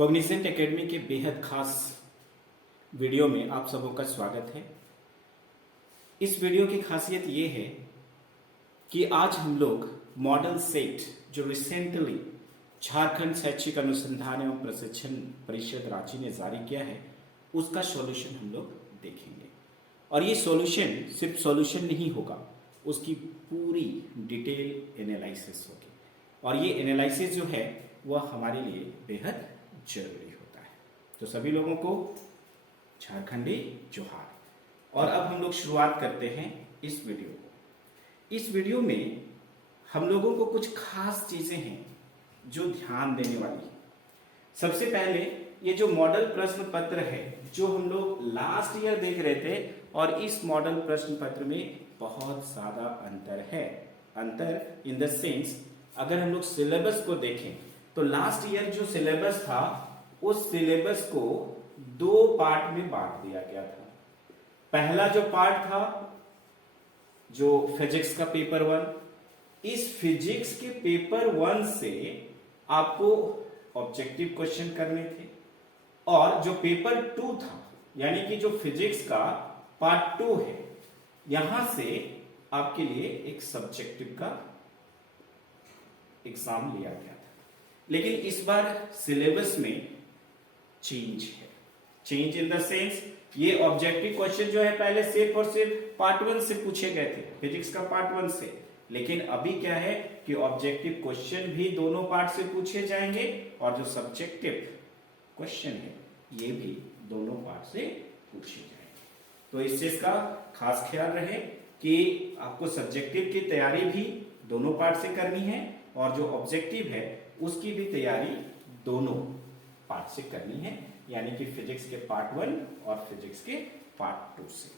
Cognizant academy के बेहद खास वीडियो में आप सबों का स्वागत है। इस वीडियो की खासियत ये है कि आज हम लोग मॉडल सेट जो रिसेंटली झारखंड शैक्षिक अनुसंधान एवं प्रशिक्षण परिषद रांची ने जारी किया है उसका सॉल्यूशन हम लोग देखेंगे। और ये सॉल्यूशन सिर्फ सॉल्यूशन नहीं होगा, उसकी पूरी डिटेल एनालिसिस होगी। और ये एनालिसिस जो है वह हमारे लिए बेहद जरूरी होता है। तो सभी लोगों को झारखंडी जोहार। और अब हम लोग शुरुआत करते हैं इस वीडियो को। इस वीडियो में हम लोगों को कुछ खास चीजें हैं जो ध्यान देने वाली है। सबसे पहले ये जो मॉडल प्रश्न पत्र है जो हम लोग लास्ट ईयर देख रहे थे और इस मॉडल प्रश्न पत्र में बहुत ज्यादा अंतर है। अंतर इन द सेंस अगर हम लोग सिलेबस को देखें तो लास्ट ईयर जो सिलेबस था उस सिलेबस को दो पार्ट में बांट दिया गया था। पहला जो पार्ट था जो फिजिक्स का पेपर 1, इस फिजिक्स के पेपर 1 से आपको ऑब्जेक्टिव क्वेश्चन करने थे। और जो पेपर 2 था यानी कि जो फिजिक्स का पार्ट 2 है, यहां से आपके लिए एक सब्जेक्टिव का एग्जाम लिया गया था। लेकिन इस बार सिलेबस में चेंज है। चेंज इन द सेंस ये ऑब्जेक्टिव क्वेश्चन जो है पहले सिर्फ और सिर्फ पार्ट 1 से पूछे गए थे, फिजिक्स का पार्ट 1 से। लेकिन अभी क्या है कि ऑब्जेक्टिव क्वेश्चन भी दोनों पार्ट से पूछे जाएंगे और जो सब्जेक्टिव क्वेश्चन है ये भी दोनों पार्ट से पूछे जाएंगे। तो इस चीज का खास ख्याल रहे कि आपको सब्जेक्टिव की तैयारी भी दोनों पार्ट से करनी है और जो ऑब्जेक्टिव है उसकी भी तैयारी दोनों पार्ट से करनी है, यानी कि फिजिक्स के पार्ट 1 और फिजिक्स के पार्ट 2 से।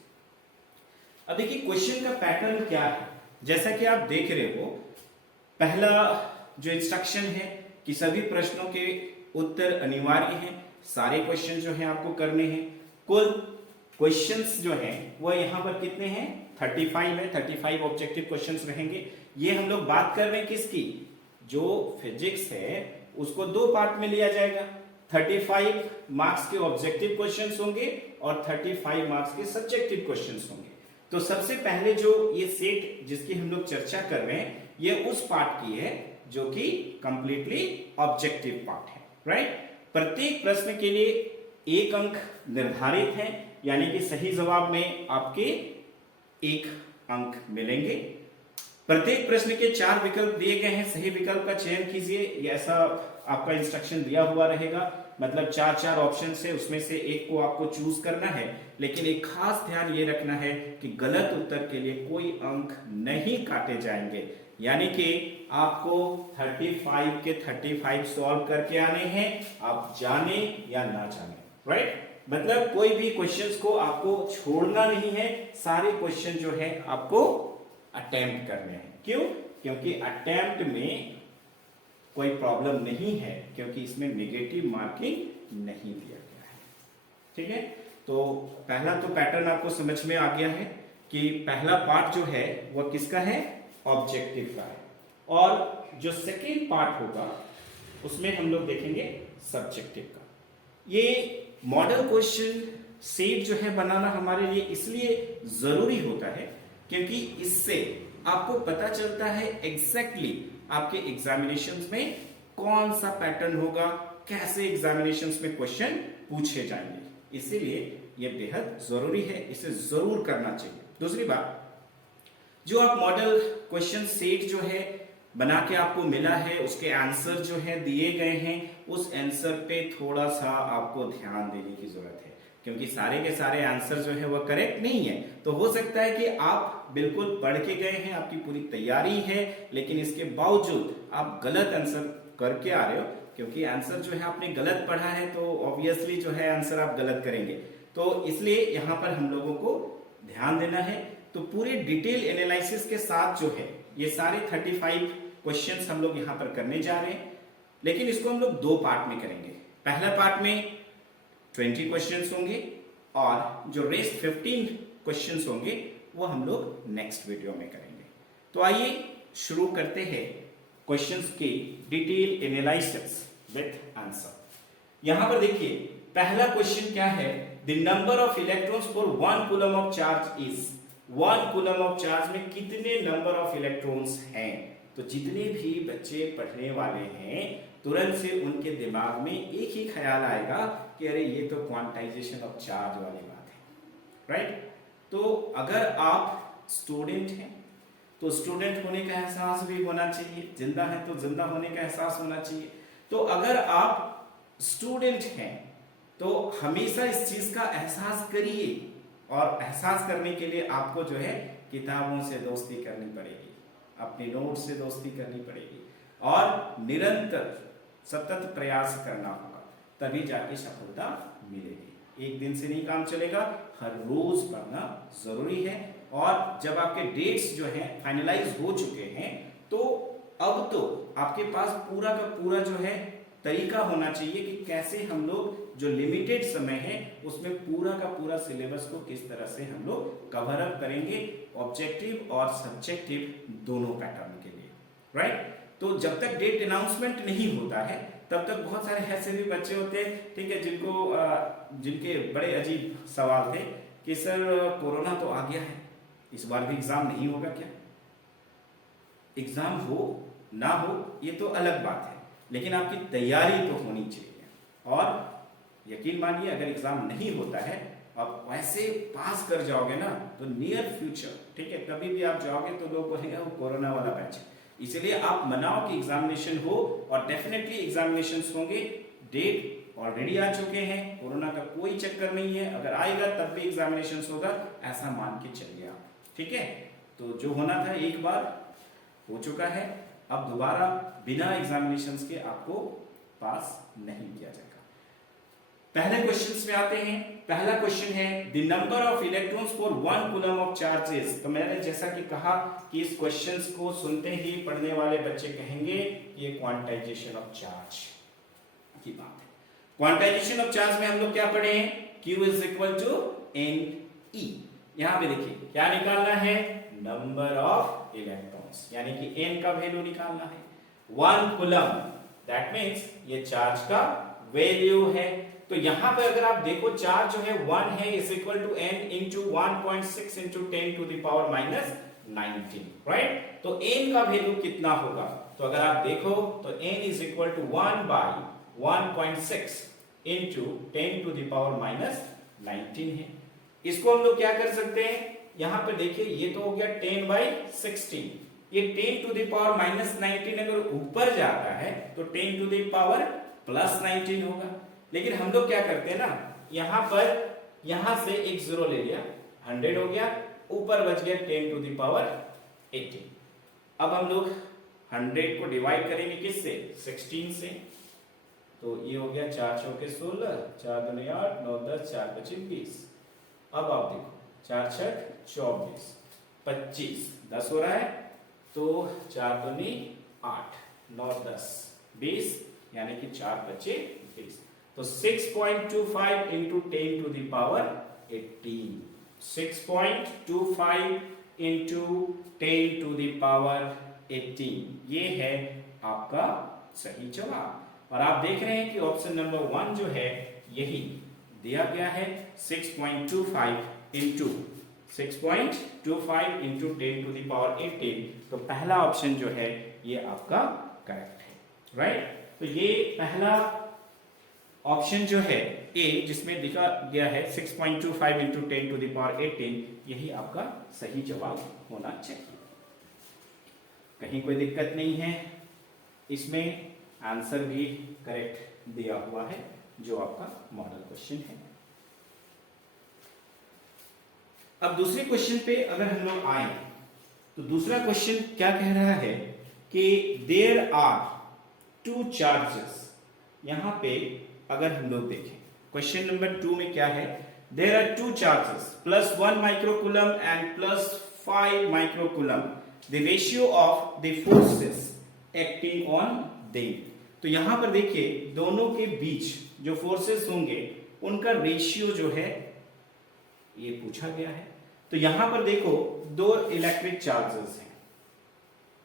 अब देखिए क्वेश्चन का पैटर्न क्या है। जैसा कि आप देख रहे हो, पहला जो इंस्ट्रक्शन है कि सभी प्रश्नों के उत्तर अनिवार्य हैं। सारे क्वेश्चन जो हैं आपको करने हैं। कुल क्वेश्चंस जो हैं वो यहां पर कितने हैं? 35 है। 35 ऑब्जेक्टिव क्वेश्चंस रहेंगे। ये हम लोग बात कर रहे हैं किसकी? जो फिजिक्स है उसको दो पार्ट में लिया जाएगा। 35 मार्क्स के ऑब्जेक्टिव क्वेश्चंस होंगे और 35 मार्क्स के सब्जेक्टिव क्वेश्चंस होंगे। तो सबसे पहले जो ये सेट जिसकी हम लोग चर्चा कर रहे हैं ये उस पार्ट की है जो कि कंप्लीटली ऑब्जेक्टिव पार्ट है, राइट। प्रत्येक प्रश्न के लिए 1 अंक निर्धारित है, यानी कि सही जवाब में आपके 1 अंक मिलेंगे। प्रत्येक प्रश्न के 4 विकल्प दिए गए हैं, सही विकल्प का चयन कीजिए। ऐसा आपका इंस्ट्रक्शन दिया हुआ रहेगा, मतलब 4 ऑप्शन से उसमें से एक को आपको चूज करना है। लेकिन एक खास ध्यान ये रखना है कि गलत उत्तर के लिए कोई अंक नहीं काटे जाएंगे, यानी कि आपको 35 के 35 सॉल्व करके आने हैं, आप जाने या ना जाने, राइट। मतलब कोई भी क्वेश्चंस को आपको छोड़ना नहीं है, सारे क्वेश्चन जो है आपको अटेम्प्ट करने हैं। क्यों? क्योंकि अटेम्प्ट में कोई प्रॉब्लम नहीं है, क्योंकि इसमें नेगेटिव मार्किंग नहीं दिया गया है। ठीक है, तो पहला तो पैटर्न आपको समझ में आ गया है कि पहला पार्ट जो है वह किसका है? ऑब्जेक्टिव का है। और जो सेकेंड पार्ट होगा उसमें हम लोग देखेंगे सब्जेक्टिव का। ये मॉडल क्वेश्चन सेट जो है बनाना हमारे लिए इसलिए जरूरी होता है क्योंकि इससे आपको पता चलता है एग्जैक्टली आपके एग्जामिनेशंस में कौन सा पैटर्न होगा, कैसे एग्जामिनेशंस में क्वेश्चन पूछे जाएंगे। इसीलिए यह बेहद जरूरी है, इसे जरूर करना चाहिए। दूसरी बात, जो आप मॉडल क्वेश्चन सेट जो है बना के आपको मिला है, उसके आंसर जो है दिए गए हैं, उस आंसर पे थोड़ा सा आपको ध्यान देने की जरूरत है, क्योंकि सारे के सारे आंसर जो है वो करेक्ट नहीं है। तो हो सकता है कि आप बिल्कुल पढ़ के गए हैं, आपकी पूरी तैयारी है, लेकिन इसके बावजूद आप गलत आंसर करके आ रहे हो, क्योंकि आंसर जो है आपने गलत पढ़ा है तो ऑब्वियसली जो है आंसर आप गलत करेंगे। तो इसलिए यहां पर हम लोगों को ध्यान देना है। तो पूरे डिटेल एनालिसिस के साथ जो है ये सारे 35 क्वेश्चंस हम लोग यहां पर करने जा रहे हैं, लेकिन इसको हम लोग दो पार्ट में करेंगे। पहला पार्ट में 20 क्वेश्चंस होंगे और जो रेस्ट 15 क्वेश्चंस होंगे वो हम लोग नेक्स्ट वीडियो में करेंगे। तो आइए शुरू करते हैं क्वेश्चंस की डिटेल एनालिसिस विथ आंसर। यहां पर देखिए पहला क्वेश्चन क्या है, the number of electrons for 1 coulomb of charge is, 1 coulomb of charge में कितने नंबर ऑफ इलेक्ट्रॉन्स हैं। तो जितने भी बच्चे पढ़ने वाले हैं तुरंत से उनके दिमाग में एक ही ख्याल आएगा कि अरे ये तो क्वांटाइजेशन ऑफ चार्ज वाली बात है, राइट। तो अगर आप स्टूडेंट हैं तो स्टूडेंट होने का एहसास भी होना चाहिए, जिंदा है तो जिंदा होने का एहसास होना चाहिए। तो अगर आप स्टूडेंट हैं तो हमेशा इस चीज का एहसास करिए, और एहसास करने के लिए आपको जो है किताबों से दोस्ती करनी पड़ेगी, अपने नोट से दोस्ती करनी पड़ेगी, और निरंतर सतत प्रयास करना होगा, तभी जाके सफलता मिलेगी। एक दिन से नहीं काम चलेगा, हर रोज पढ़ना जरूरी है। और जब आपके डेट्स जो हैं फाइनलाइज हो चुके हैं तो अब तो आपके पास पूरा का पूरा जो है तरीका होना चाहिए कि कैसे हम लोग जो लिमिटेड समय है उसमें पूरा का पूरा सिलेबस को किस तरह से हम लोग कवर अप करेंगे, ऑब्जेक्टिव और सब्जेक्टिव दोनों पैटर्न के लिए, राइट। तो जब तक डेट अनाउंसमेंट नहीं होता है तब तक बहुत सारे ऐसे भी बच्चे होते हैं, ठीक है, जिनके बड़े अजीब सवाल थे कि सर कोरोना तो आ गया है, इस बार भी एग्जाम नहीं होगा क्या। एग्जाम हो ना हो ये तो अलग बात है, लेकिन आपकी तैयारी तो होनी चाहिए। और यकीन मानिए अगर एग्जाम नहीं होता है आप वैसे पास कर जाओगे ना तो नियर फ्यूचर, ठीक है, कभी भी आप जाओगे तो लोग बोलेंगे वो कोरोना वाला बैच है। इसलिए आप मनाओ कि एग्जामिनेशन हो, और डेफिनेटली एग्जामिनेशंस होंगे, डेट ऑलरेडी आ चुके हैं, कोरोना का कोई चक्कर नहीं है, अगर आएगा तब भी एग्जामिनेशंस होगा, ऐसा मान के चलिए आप, ठीक है। तो जो होना था एक बार हो चुका है, अब दोबारा बिना एग्जामिनेशंस के आपको पास नहीं किया जाएगा। पहले क्वेश्चंस में आते हैं। पहला क्वेश्चन है the number of electrons for 1 coulomb of charges. तो मैंने जैसा कि कहा कि इस क्वेश्चंस को सुनते ही पढ़ने वाले बच्चे कहेंगे ये क्वांटाइजेशन ऑफ चार्ज की बात है। क्वांटाइजेशन ऑफ चार्ज में हम लोग क्या पढ़े हैं, Q is equal to NE। यहां पे देखिए क्या निकालना है, नंबर ऑफ इलेक्ट्रॉन्स, यानी कि n का वैल्यू निकालना है। 1 कूलम दैट मींस ये चार्ज का वैल्यू है। तो यहां पर अगर आप देखो चार्ज जो है 1 है is equal to n into 1.6 into 10 to the power minus 19, right. तो n का वैल्यू कितना होगा, तो अगर आप देखो तो n is equal to 1 by 1.6 into 10 to the power minus 19 है। इसको हम लोग क्या कर सकते हैं, यहां पर देखिए ये तो हो गया 10 बाई 16, ये 10 टू द पावर माइनस 19 अगर ऊपर जाता है तो 10 टू द पावर प्लस 19 होगा। लेकिन हम लोग क्या करते हैं ना, यहां से एक जीरो ले लिया, 100 हो गया, ऊपर बच गया 10 टू द पावर 18। अब हम लोग 100 को डिवाइड करेंगे किससे, 16 से, तो ये हो गया 4 चौके 16, 4 दूनी 8, 9 10, 4 25 20। अब आप देखो 4 छक 24, 25 10 हो रहा है, तो 4 दूनी 8, 9 10 20, यानी कि 4 बचे 20। तो 6.25 into 10 to the power 18, 6.25 into 10 to the power 18, ये है आपका सही जवाब। और आप देख रहे हैं कि ऑप्शन नंबर 1 जो है यही दिया गया है, 6.25 into 6.25 into 10 to the power 18। तो पहला ऑप्शन जो है ये आपका करेक्ट है, राइट। तो ये पहला ऑप्शन जो है ए जिसमें लिखा गया है 6.25 इंटू 10 टू द पावर 18, यही आपका सही जवाब होना चाहिए। कहीं कोई दिक्कत नहीं है, इसमें आंसर भी करेक्ट दिया हुआ है जो आपका मॉडल क्वेश्चन है। अब दूसरे क्वेश्चन पे अगर हम लोग आए तो दूसरा क्वेश्चन क्या कह रहा है कि देयर आर 2 चार्जेस। यहां पे अगर हम लोग देखें क्वेश्चन नंबर 2 में क्या है, there are 2 charges plus 1 microcoulomb and plus 5 microcoulomb, the ratio of the forces acting on them. तो यहां पर देखिए दोनों के बीच जो फोर्सेस होंगे उनका रेशियो जो है ये पूछा गया है। तो यहां पर देखो 2 इलेक्ट्रिक चार्जेस हैं,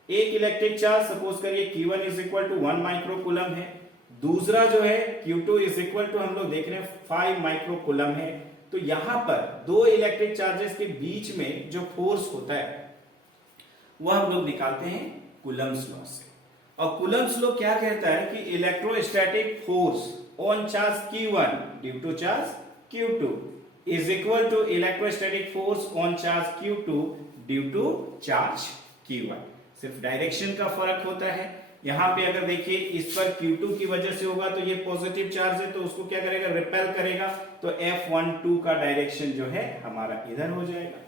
एक इलेक्ट्रिक चार्ज सपोज करिए Q1 is equal to 1 microcoulomb है, दूसरा जो है Q2 इज इक्वल टू हम लोग देख रहे हैं 5 माइक्रो कूलम है। तो यहां पर दो इलेक्ट्रिक चार्जेस के बीच में जो फोर्स होता है वह हम लोग निकालते हैं कूलम्स लॉ से। और कूलम्स लॉ क्या कहता है कि electrostatic force on charge Q1 due to charge Q2 is equal to electrostatic force on charge Q2 due to charge Q1। सिर्फ डायरेक्शन का फर्क होता है। यहां पे अगर देखिए इस पर Q2 की वजह से होगा तो ये पॉजिटिव चार्ज है तो उसको क्या करेगा, रिपेल करेगा, तो F12 का डायरेक्शन जो है हमारा इधर हो जाएगा।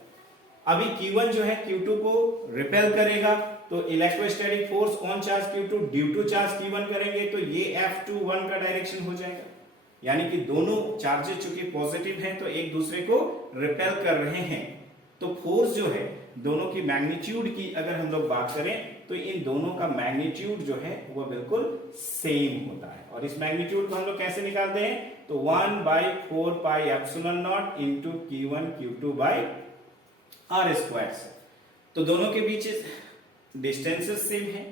अभी Q1 जो है Q2 को रिपेल करेगा तो electrostatic force on charge Q2 due to charge Q1 करेंगे तो ये F21 का डायरेक्शन हो जाएगा। यानी कि दोनों चार्जेस चूंकि पॉजिटिव हैं तो एक दूसरे को रिपेल कर रहे हैं। तो फोर्स जो है दोनों की मैग्नीट्यूड की अगर हम लोग बात करें तो इन दोनों का मैग्नीट्यूड जो है वो बिल्कुल सेम होता है। और इस मैग्नीट्यूड को हम लोग कैसे निकालते हैं, तो 1/4 pi epsilon naught into Q1 Q2 by R square से। तो दोनों के बीच डिस्टेंसेस सेम है।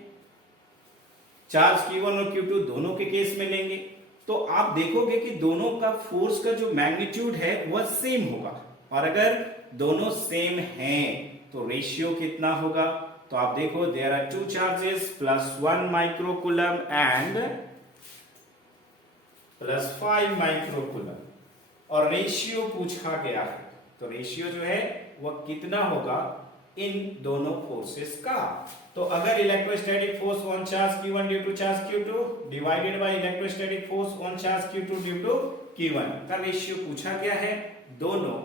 चार्ज Q1 और Q2 दोनों के केस में लेंगे तो आप देखोगे कि दोनों का फोर्स का जो मैग्नीट्यूड है वह सेम होगा। और अगर दोनों सेम हैं तो रेशियो कितना होगा, तो आप देखो there are two charges +1 micro coulomb and +5 micro coulomb और रेशियो पूछा गया है। तो रेशियो जो है वह कितना होगा इन दोनों फोर्सेस का। तो अगर electrostatic force on charge Q1 due to charge Q2 divided by electrostatic force on charge Q2 due to Q1 का रेशियो पूछा गया है, दोनों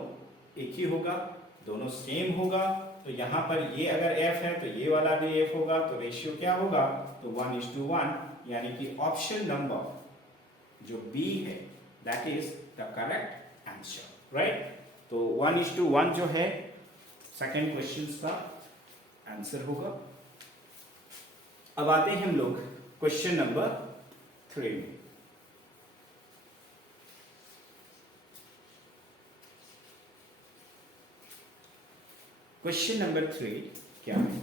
एक ही होगा, दोनों सेम होगा। तो यहां पर ये अगर F है तो ये वाला भी F होगा, तो रेशियो क्या होगा, तो 1:1, यानी कि ऑप्शन नंबर जो B है that is the correct answer, right. तो 1:1 जो है सेकेंड क्वेश्चन का आंसर होगा। अब आते हैं हम लोग क्वेश्चन नंबर 3 में। क्वेश्चन नंबर 3 क्या है,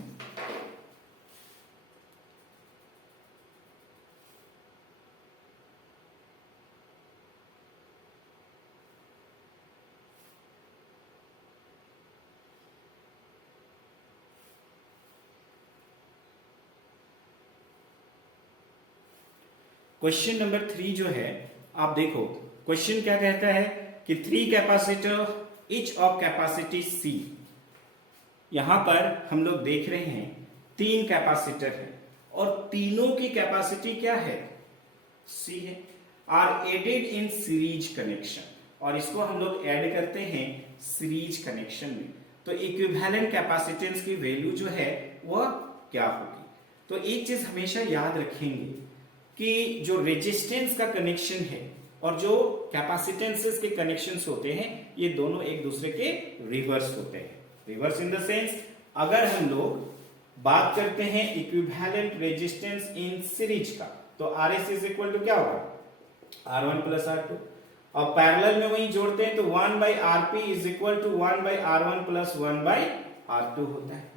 क्वेश्चन नंबर 3 जो है आप देखो क्वेश्चन क्या कहता है कि 3 capacitor each of capacity C। यहां पर हम लोग देख रहे हैं 3 कैपेसिटर है और तीनों की कैपेसिटी क्या है, C है, are added in series connection. और इसको हम लोग ऐड करते हैं सीरीज कनेक्शन में, तो इक्विवेलेंट कैपेसिटेंस की वैल्यू जो है वह क्या होगी। तो एक चीज हमेशा याद रखेंगे कि जो रेजिस्टेंस का कनेक्शन है और जो कैपेसिटेंसेस के कनेक्शंस होते हैं ये दोनों एक दूसरे के रिवर्स होते हैं। रिवर्स इन द सेंस अगर हम लोग बात करते हैं इक्विवेलेंट रेजिस्टेंस इन सीरीज का तो RS इज इक्वल टू क्या होगा, R1 प्लस R2। और पैरेलल में वही जोड़ते हैं तो 1/RP is equal to 1/R1 plus 1/R2 होता है।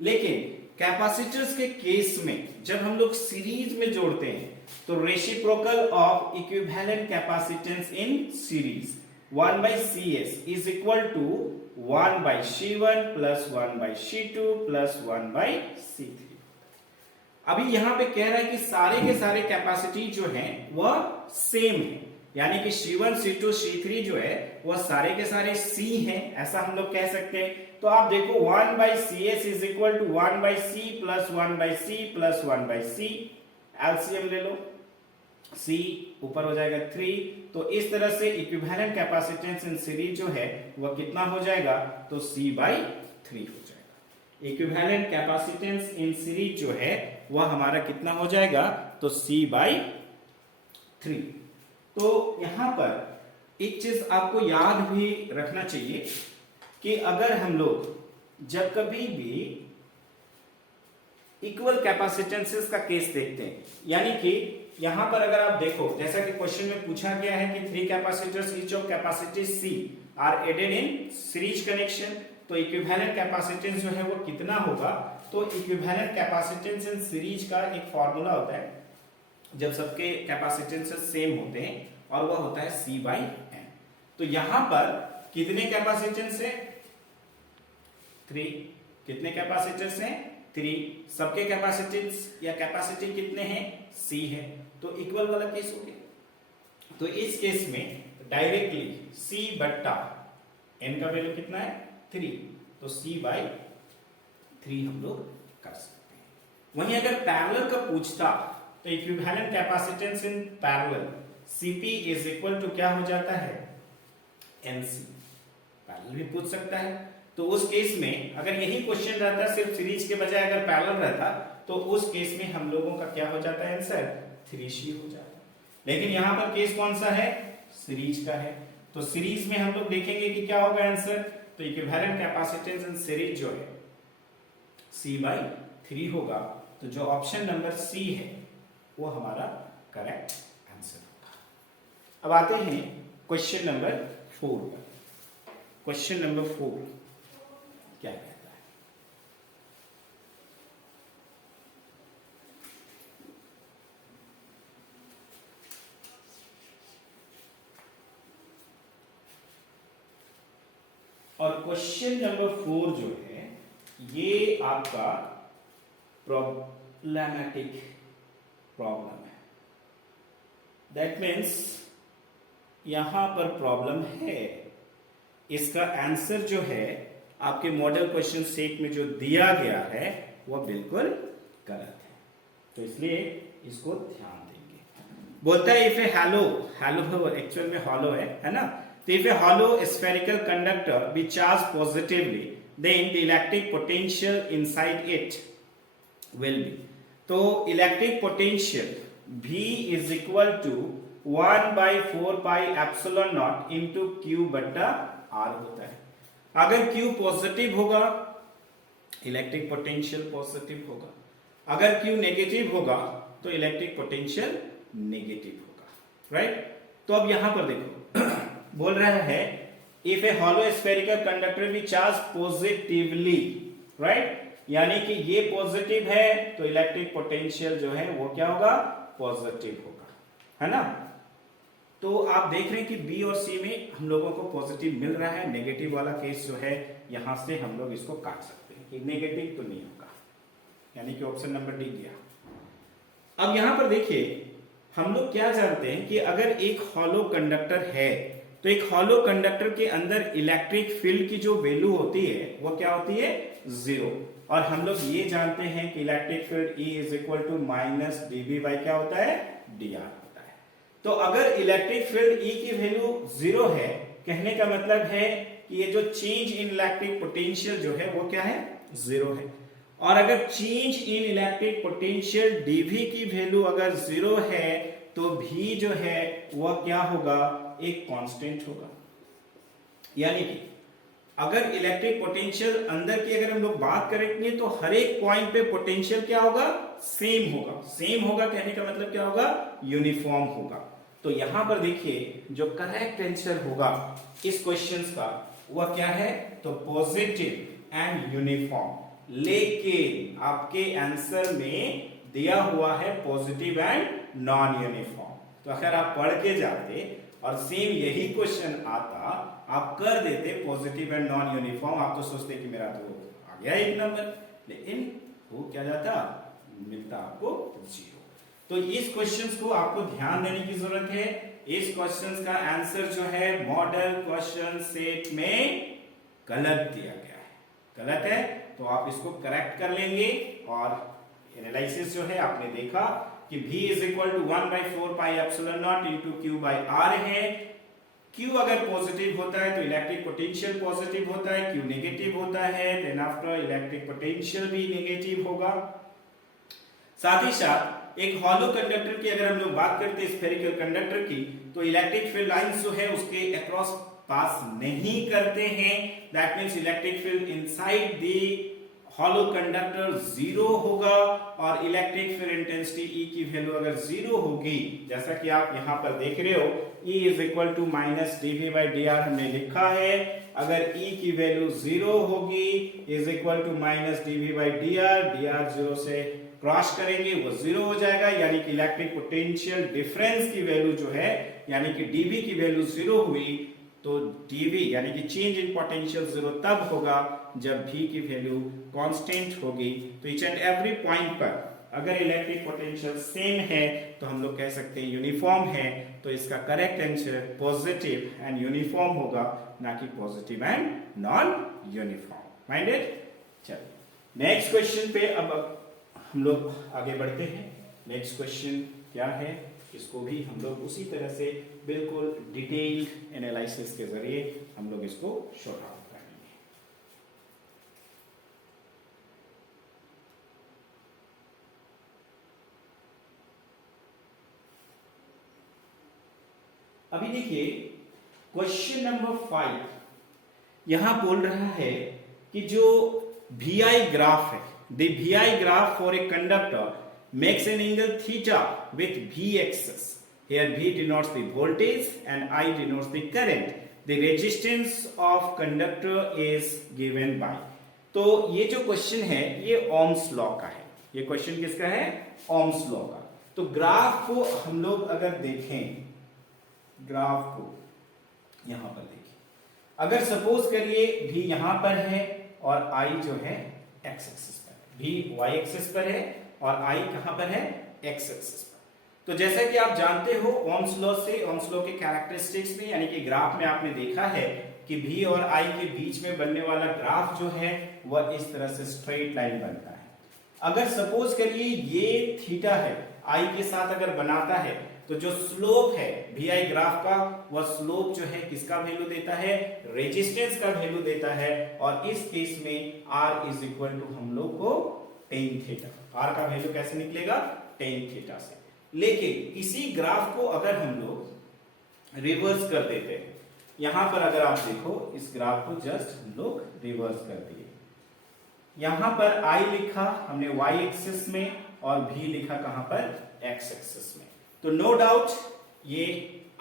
लेकिन कैपेसिटर्स के केस में जब हम लोग सीरीज में जोड़ते हैं तो reciprocal of equivalent capacitance in series 1/CS is equal to 1/C1 plus 1/C2 plus 1/C3। अभी यहां पे कह रहा है कि सारे के सारे कैपेसिटी जो हैं वह सेम है, यानी कि C1 C2 C3 जो है वह सारे के सारे C हैं, ऐसा हम लोग कह सकते हैं। तो आप देखो 1/CS is equal to 1/C plus 1/C plus 1/C, LCM ले लो, C ऊपर हो जाएगा 3। तो इस तरह से इक्विवेलेंट कैपेसिटेंस इन सीरीज जो है वह कितना हो जाएगा, तो C/3 हो जाएगा। इक्विवेलेंट कैपेसिटेंस इन सीरीज जो है वह हमारा कितना हो जाएगा, तो C/3। तो यहां पर एक चीज आपको याद भी रखना चाहिए कि अगर हम लोग जब कभी भी इक्वल कैपेसिटेंसेस का केस देखते हैं, यानी कि यहां पर अगर आप देखो जैसा कि क्वेश्चन में पूछा गया है कि 3 capacitors each of capacity C are added in series connection, तो इक्विवेलेंट कैपेसिटेंस जो है वो कितना होगा। तो इक्विवेलेंट कैपेसिटेंस इन सीरीज का एक फॉर्मूला होता है जब सबके कैपेसिटेंस सेम होते हैं, और वह होता है C/n। तो यहां पर कितने कैपेसिटेंस है? 3। कितने कैपेसिटेंस हैं? 3। सबके कैपेसिटेंस या कैपेसिटी कितने हैं? C है, तो इक्वल वाला केस हो गया। तो इस केस में डायरेक्टली C बट्टा n का वैल्यू कितना है? 3, तो C/3 हम लोग कर सकते हैं। वहीं अगर पैरेलल का पूछता तो equivalent capacitance in parallel Cp is equal to क्या हो जाता है? Nc। पैरेलल भी पूछ सकता है, तो उस केस में अगर यही क्वेश्चन रहता सिर्फ सीरीज के बजाय अगर पैरेलल रहता, तो उस केस में हम लोगों का क्या हो जाता है आंसर? 3C हो जाता। लेकिन यहां पर केस कौन सा है? सीरीज का है, तो सीरीज में हम लोग देखेंगे कि क्या होगा आंसर। तो इक्विवेलेंट कैपेसिटेंस इन सीरीज जो है C/3 होगा, तो जो ऑप्शन नंबर C है वो हमारा करेक्ट आंसर होगा। अब आते हैं क्वेश्चन नंबर 4 पर। क्वेश्चन नंबर 4 क्या कहता है? और क्वेश्चन नंबर 4 जो है ये आपका प्रॉब्लमैटिक प्रॉब्लम है। दैट मीन्स यहां पर प्रॉब्लम है, इसका आंसर जो है आपके मॉडल क्वेश्चन सेट में जो दिया गया है वह बिल्कुल गलत है, तो इसलिए इसको ध्यान देंगे। बोलता है इफ ए हैलो एक्चुअल में हॉलो है ना। तो if a hollow spherical conductor be charge positively then the electric potential inside it will be. तो electric potential V is equal to 1/4 pi epsilon not into Q बट्टा R होता है। अगर Q positive होगा electric potential positive होगा, अगर Q negative होगा तो इलेक्ट्रिक पोटेंशियल नेगेटिव होगा, राइट। तो अब यहां पर देखो बोल रहा है if a hollow spherical conductor be charge positively, right, यानी कि ये पॉजिटिव है तो इलेक्ट्रिक पोटेंशियल जो है वो क्या होगा? पॉजिटिव होगा, है ना। तो आप देख रहे हैं कि बी और सी में हम लोगों को पॉजिटिव मिल रहा है, नेगेटिव वाला केस जो है यहां से हम लोग इसको काट सकते हैं कि नेगेटिव तो नहीं होगा, यानी कि ऑप्शन नंबर डी गया। अब यहां पर देखिए हम लोग क्या जानते हैं कि अगर एक हॉलो कंडक्टर है तो एक हॉलो कंडक्टर के अंदर इलेक्ट्रिक फील्ड की जो वैल्यू होती है वो क्या होती है? 0। और हम लोग ये जानते हैं कि electric field E is equal to minus dB by क्या होता है? dr होता है। तो अगर इलेक्ट्रिक फील्ड E की वैल्यू 0 है, कहने का मतलब है कि ये जो चेंज इन इलेक्ट्रिक पोटेंशियल जो है वो क्या है? 0 है। और अगर change in electric potential dV की वैल्यू अगर 0 है तो V जो है वह क्या होगा? एक कांस्टेंट होगा। यानी कि अगर इलेक्ट्रिक पोटेंशियल अंदर की अगर हम लोग बात करेंगे तो हर एक पॉइंट पे पोटेंशियल क्या होगा? सेम होगा। सेम होगा कहने का मतलब क्या होगा? यूनिफॉर्म होगा। तो यहां पर देखिए जो करेक्ट आंसर होगा इस क्वेश्चन का वह क्या है? तो पॉजिटिव एंड यूनिफॉर्म। लेकिन आपके आंसर में दिया हुआ है पॉजिटिव एंड नॉन यूनिफॉर्म। तो अगर आप पढ़ के जाते और सेम यही क्वेश्चन आता, आप कर देते पॉजिटिव एंड नॉन यूनिफॉर्म, आप तो सोचते कि मेरा तो आ गया एक नंबर, लेकिन हो क्या जाता? मिलता आपको 0। तो इस क्वेश्चन को आपको ध्यान देने की जरूरत है। इस क्वेश्चन का आंसर जो है मॉडल क्वेश्चन सेट में गलत दिया गया है। गलत है तो आप इसको करेक्ट कर लेंगे। और एनालिसिस जो है आपने देखा कि V is equal to 1/4 pi epsilon not into Q by R है। Q अगर पॉजिटिव होता है तो इलेक्ट्रिक पोटेंशियल पॉजिटिव होता है, Q नेगेटिव होता है देन आफ्टर इलेक्ट्रिक पोटेंशियल भी नेगेटिव होगा। साथ ही साथ एक हॉलो कंडक्टर की अगर हम लोग बात करते हैं स्फेरिकल कंडक्टर की, तो इलेक्ट्रिक फील्ड लाइंस जो है उसके अक्रॉस पास नहीं करते हैं। That means electric field inside the hollow conductor 0 होगा। और इलेक्ट्रिक फील्ड इंटेंसिटी E की वैल्यू अगर 0 होगी, जैसा कि आप यहां पर देख रहे हो E is equal to minus dV by dr हमने लिखा है। अगर E की वैल्यू 0 होगी is equal to minus dV by dr, dr 0 से क्रॉस करेंगे वो जीरो हो जाएगा, यानी कि इलेक्ट्रिक पोटेंशियल डिफरेंस की वैल्यू जो है यानी कि dV की वैल्यू जीरो हुई, तो dV यानी कि चेंज इन पोटेंशियल जीरो तब होगा जब V की वैल्यू कांस्टेंट होगी। तो ईच एंड एवरी पॉइंट पर अगर इलेक्ट्रिक पोटेंशियल सेम है तो हम लोग कह सकते हैं यूनिफॉर्म है, तो इसका correct answer positive and uniform होगा, ना कि positive and non uniform. Minded. चलिए नेक्स्ट क्वेश्चन पे अब हम लोग आगे बढ़ते हैं। नेक्स्ट क्वेश्चन क्या है, इसको भी हम लोग उसी तरह से बिल्कुल डिटेल्ड एनालिसिस के जरिए हम लोग इसको शॉर्ट आउट करेंगे। अभी देखिए क्वेश्चन नंबर 5 यहां बोल रहा है कि जो VI ग्राफ है, the VI graph for a conductor makes an angle theta with V axis. Here V denotes the voltage and I denotes the current. The resistance of conductor is given by. तो ये जो question है ये Ohm's law का है। ये question किसका है? ओम्स लॉ का। तो ग्राफ को हम लोग अगर देखें, ग्राफ को यहां पर देखिए, अगर सपोज करिए V यहां पर है और I जो है एक्स एक्सिस पर है, V वाई एक्सिस पर है और I कहां पर है? एक्स एक्सिस पर। तो जैसा कि आप जानते हो ओम्स लॉ से, ओम्स लॉ के कैरेक्टरिस्टिक्स में यानी कि ग्राफ में आपने देखा है कि V और I के बीच में बनने वाला ग्राफ जो है वह इस तरह से स्ट्रेट लाइन बनता है। अगर सपोज करिए ये थीटा है, I के साथ अगर बनाता है तो जो स्लोप है VI ग्राफ का, वह स्लोप जो है किसका वैल्यू देता है? रेजिस्टेंस का वैल्यू देता है। और इस केस में R इज इक्वल टू हम लोग को टेन थीटा। R का वैल्यू कैसे निकलेगा? टेन थीटा से। लेकिन इसी ग्राफ को अगर हम लोग रिवर्स कर देते हैं, यहां पर अगर आप देखो इस ग्राफ को जस्ट हम लोग रिवर्स कर दिए, यहां पर I लिखा हमने y एक्सिस में और V लिखा कहां पर? x एक्सिस में। तो नो डाउट ये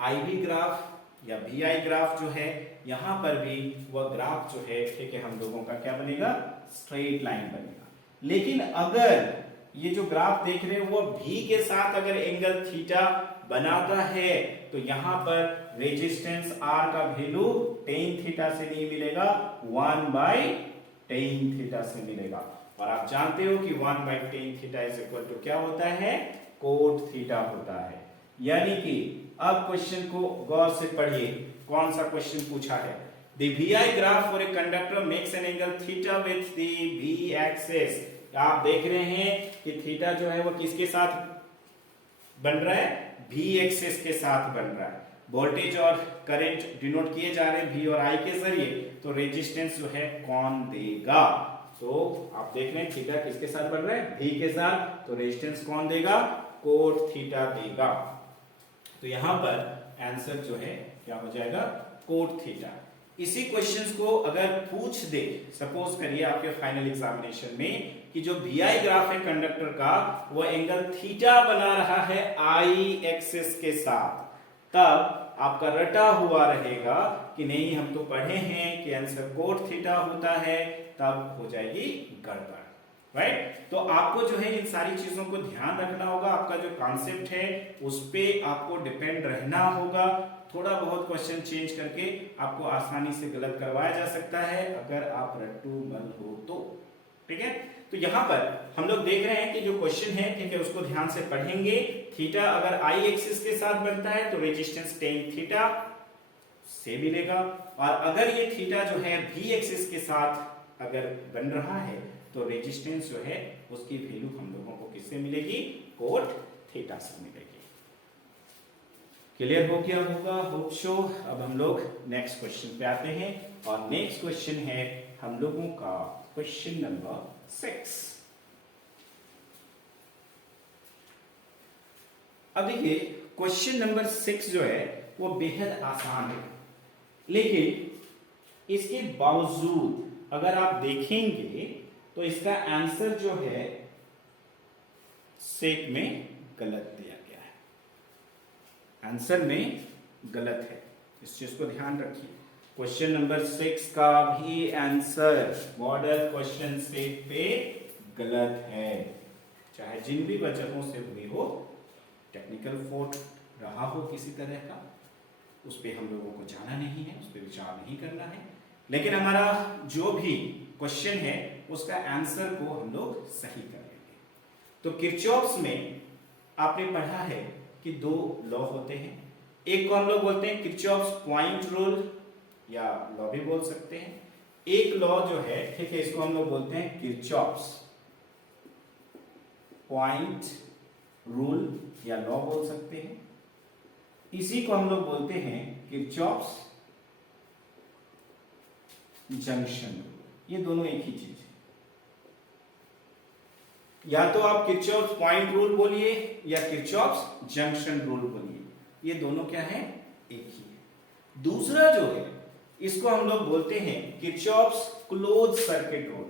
IV ग्राफ या VI ग्राफ जो है यहां पर भी वह ग्राफ जो है ठीक है हम लोगों का क्या बनेगा? स्ट्रेट लाइन बनेगा। लेकिन अगर ये जो ग्राफ देख रहे हो वो V के साथ अगर एंगल थीटा बनाता है तो यहां पर रेजिस्टेंस R का वैल्यू टेन थीटा से नहीं मिलेगा, 1/tan थीटा से मिलेगा। और आप जानते हो कि 1/tan theta is equal to क्या होता है? कोट थीटा होता है। यानी कि अब क्वेश्चन को गौर से पढ़िए, कौन सा क्वेश्चन पूछा है? The VI graph for a conductor makes an angle theta with the V axis. आप देख रहे हैं कि थीटा जो है वो किसके साथ बन रहा है? V एक्सिस के साथ बन रहा है। वोल्टेज और करंट डिनोट किए जा रहे हैं V और I के जरिए, तो रेजिस्टेंस जो है कौन देगा? तो आप देख रहे हैं थीटा किसके साथ बन रहा है? V के साथ। तो रेजिस्टेंस कौन देगा? कोट थीटा देगा। तो यहां पर आंसर जो है क्या हो जाएगा? Cot theta. इसी क्वेश्चंस को अगर पूछ दे, सपोज करिए आपके फाइनल एग्जामिनेशन में कि जो VI ग्राफ है कंडक्टर का वो एंगल थीटा बना रहा है I एक्सिस के साथ, तब आपका रटा हुआ रहेगा कि नहीं हम तो पढ़े हैं कि आंसर कोट थीटा होता है, तब हो जाएगी गड़बड़। राइट? तो आपको जो है इन सारी चीजों को ध्यान रखना होगा, आपका जो कॉन्सेप्ट है उस पे आपको डिपेंड रहना होगा। थोड़ा बहुत क्वेश्चन चेंज करके आपको आसानी से गलत करवाया जा सकता है अगर आप रट्टू मल हो तो। ठीक है? तो यहां पर हम लोग देख रहे हैं कि जो क्वेश्चन है ठीक है उसको ध्यान से पढ़ेंगे। थीटा अगर I एक्सिस के साथ बनता है तो रेजिस्टेंस टेन थीटा से मिलेगा, और अगर ये थीटा जो है V एक्सिस के साथ अगर बन रहा है तो रेजिस्टेंस जो है उसकी वैल्यू हम लोगों को किससे मिलेगी? कोट थीटा से मिलेगी। क्लियर हो गया होगा, होप सो। अब हम लोग नेक्स्ट क्वेश्चन पे आते हैं, और नेक्स्ट क्वेश्चन है हम लोगों का क्वेश्चन नंबर 6। अब देखिए क्वेश्चन नंबर 6 जो है वो बेहद आसान है, लेकिन इसके बावजूद अगर आप देखेंगे तो इसका आंसर जो है सेक में गलत दिया गया है, आंसर में गलत है। इस चीज को ध्यान रखिए। क्वेश्चन नंबर 6 का भी आंसर मॉडल क्वेश्चन सेट पे गलत है। चाहे जिन भी वजहों से हुई हो, टेक्निकल फॉल्ट रहा हो किसी तरह का, उस पर हम लोगों को जाना नहीं है, उस पर विचार नहीं करना है, लेकिन हमारा जो भी क्वेश्चन है उसका आंसर को हम लोग सही कर लेंगे। तो किरचॉफ्स में आपने पढ़ा है कि दो लॉ होते हैं, एक को हम लोग बोलते हैं किरचॉफ्स पॉइंट रूल या लॉ भी बोल सकते हैं, एक लॉ जो है, ठीक है, इसको हम लोग बोलते हैं किरचॉफ्स पॉइंट रूल या लॉ बोल सकते हैं, इसी को हम लोग बोलते हैं किरचॉफ्स जंक्शन रूल। ये दोनों एक ही चीज है, या तो आप किरचॉफ्स पॉइंट रूल बोलिए या किरचॉफ्स जंक्शन रूल बोलिए, ये दोनों क्या है, एक ही है। दूसरा जो है इसको हम लोग बोलते हैं Kirchhoff's close circuit rule,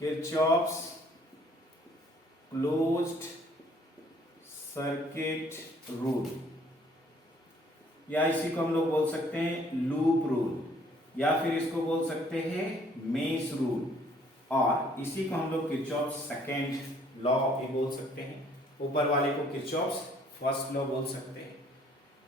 Kirchhoff's closed circuit rule, या इसी को हम लोग बोल सकते हैं लूप रूल, या फिर इसको बोल सकते हैं मेश रूल, और इसी को हम लोग किरचॉफ्स सेकेंड लॉ भी बोल सकते हैं, ऊपर वाले को किरचॉफ्स फर्स्ट लॉ बोल सकते हैं।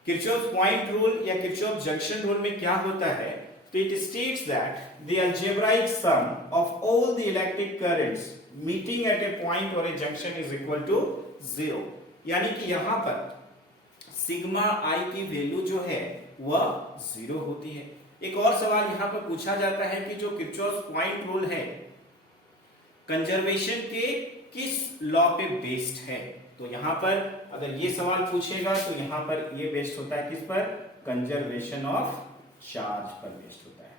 किरचॉफ्स पॉइंट रूल या किरचॉफ्स जंक्शन रूल में क्या होता है, तो it states that the algebraic sum of all the electric currents meeting at a point और a junction is equal to 0, यानी कि यहां पर सिग्मा आई की वैल्यू जो है वह 0 होती है। एक और सवाल यहां पर पूछा जाता है कि जो किरचॉफ्स पॉइंट रूल है कंजर्वेशन के किस लॉ पे बेस्ड है, तो यहां पर अगर ये सवाल पूछेगा तो यहां पर ये बेस्ड होता है किस पर, कंजर्वेशन ऑफ चार्ज पर बेस्ड होता है,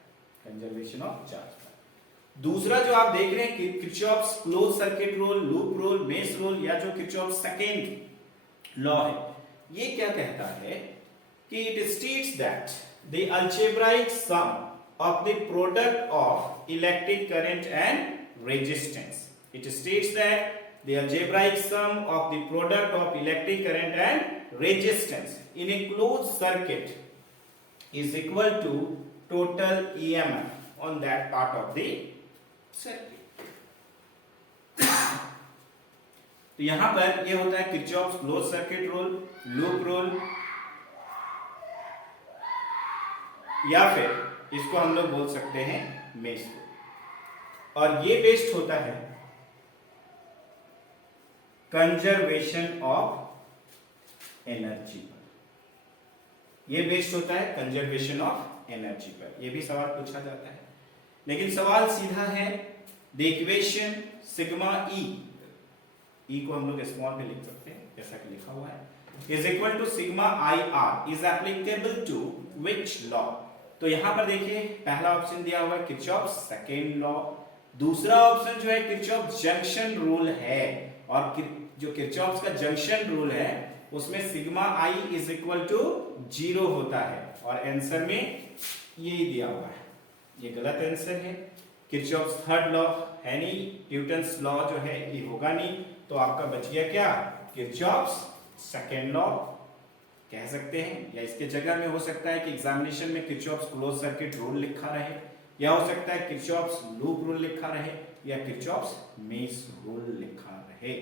कंजर्वेशन ऑफ चार्ज पर। दूसरा जो आप देख रहे हैं कि Kirchhoff's close circuit rule, loop rule, mesh rule, या जो किरचॉफ्स सेकेंड लॉ है, ये क्या कहता है कि it states that the algebraic sum of the product of electric current and resistance, it states that the algebraic sum of the product of electric current and resistance in a closed circuit is equal to total EMF on that part of the circuit. तो यहां पर ये होता है Kirchhoff's close circuit rule, loop rule, या फिर इसको हम लोग बोल सकते हैं मेश रूल, और ये बेस्ड होता है कंजर्वेशन ऑफ एनर्जी पर, ये बेस्ड होता है कंजर्वेशन ऑफ एनर्जी पर। ये भी सवाल पूछा जाता है, लेकिन सवाल सीधा है द इक्वेशन सिग्मा ई को हम लोग स्मॉल में लिख सकते हैं जैसा कि लिखा हुआ है, is equal to sigma I R is applicable to which law. तो यहां पर देखिए पहला ऑप्शन दिया हुआ है किरचॉफ्स सेकेंड लॉ, दूसरा ऑप्शन जो है किरचॉफ्स जंक्शन रूल है, और जो किरचॉफ्स का जंक्शन रूल है उसमें sigma I is equal to 0 होता है, और आंसर में यही दिया हुआ है, ये गलत आंसर है। किरचॉफ्स थर्ड लॉ है नहीं, न्यूटन्स लॉ जो है ये होगा नहीं, तो आपका बच गया क्या, किरचॉफ्स सेकेंड लॉ कह सकते हैं, या इसके जगह में हो सकता है कि एग्जामिनेशन में किरचॉफ्स क्लोज सर्किट रूल लिखा रहे, या हो सकता है किरचॉफ्स लूप रूल लिखा रहे, या किरचॉफ्स मेश रूल लिखा रहे,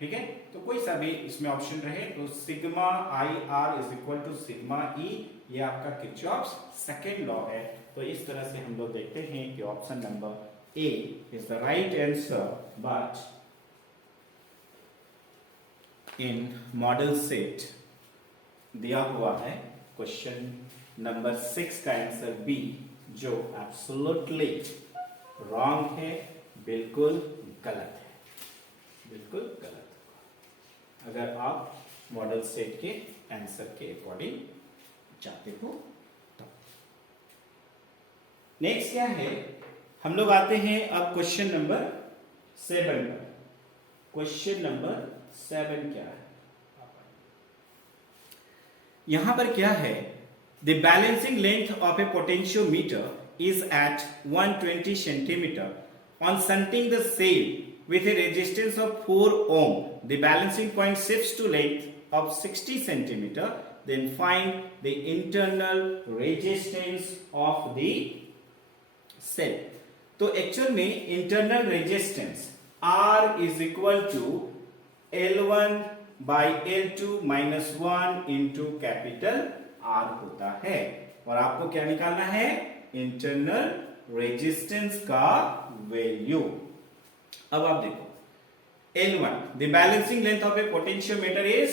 ठीक है। तो कोई सा भी इसमें ऑप्शन रहे, तो sigma I R is equal to sigma E, ये आपका किरचॉफ्स सेकेंड लॉ है। तो इस तरह से हम लोग देखते हैं कि option number A is the right answer, but in model set दिया हुआ है क्वेश्चन नंबर 6 का आंसर बी, जो एब्सोल्युटली रॉन्ग है, बिल्कुल गलत है, बिल्कुल गलत होगा अगर आप मॉडल सेट के आंसर के अकॉर्डिंग चाहते हो तो। नेक्स्ट क्या है, हम लोग आते हैं अब क्वेश्चन नंबर 7 पर। क्वेश्चन नंबर 7 क्या है, यहां पर क्या है, the balancing length of a potentiometer is at 120 centimeter. On shunting the cell with a resistance of 4 ohm, the balancing point shifts to length of 60 centimeter. Then find the internal resistance of the cell. तो actual में internal resistance R is equal to L1 by L2 minus 1 into capital R होता है। और आपको क्या निकालना है? Internal resistance का वैल्यू। अब आप देखो L1, the balancing length of a potentiometer is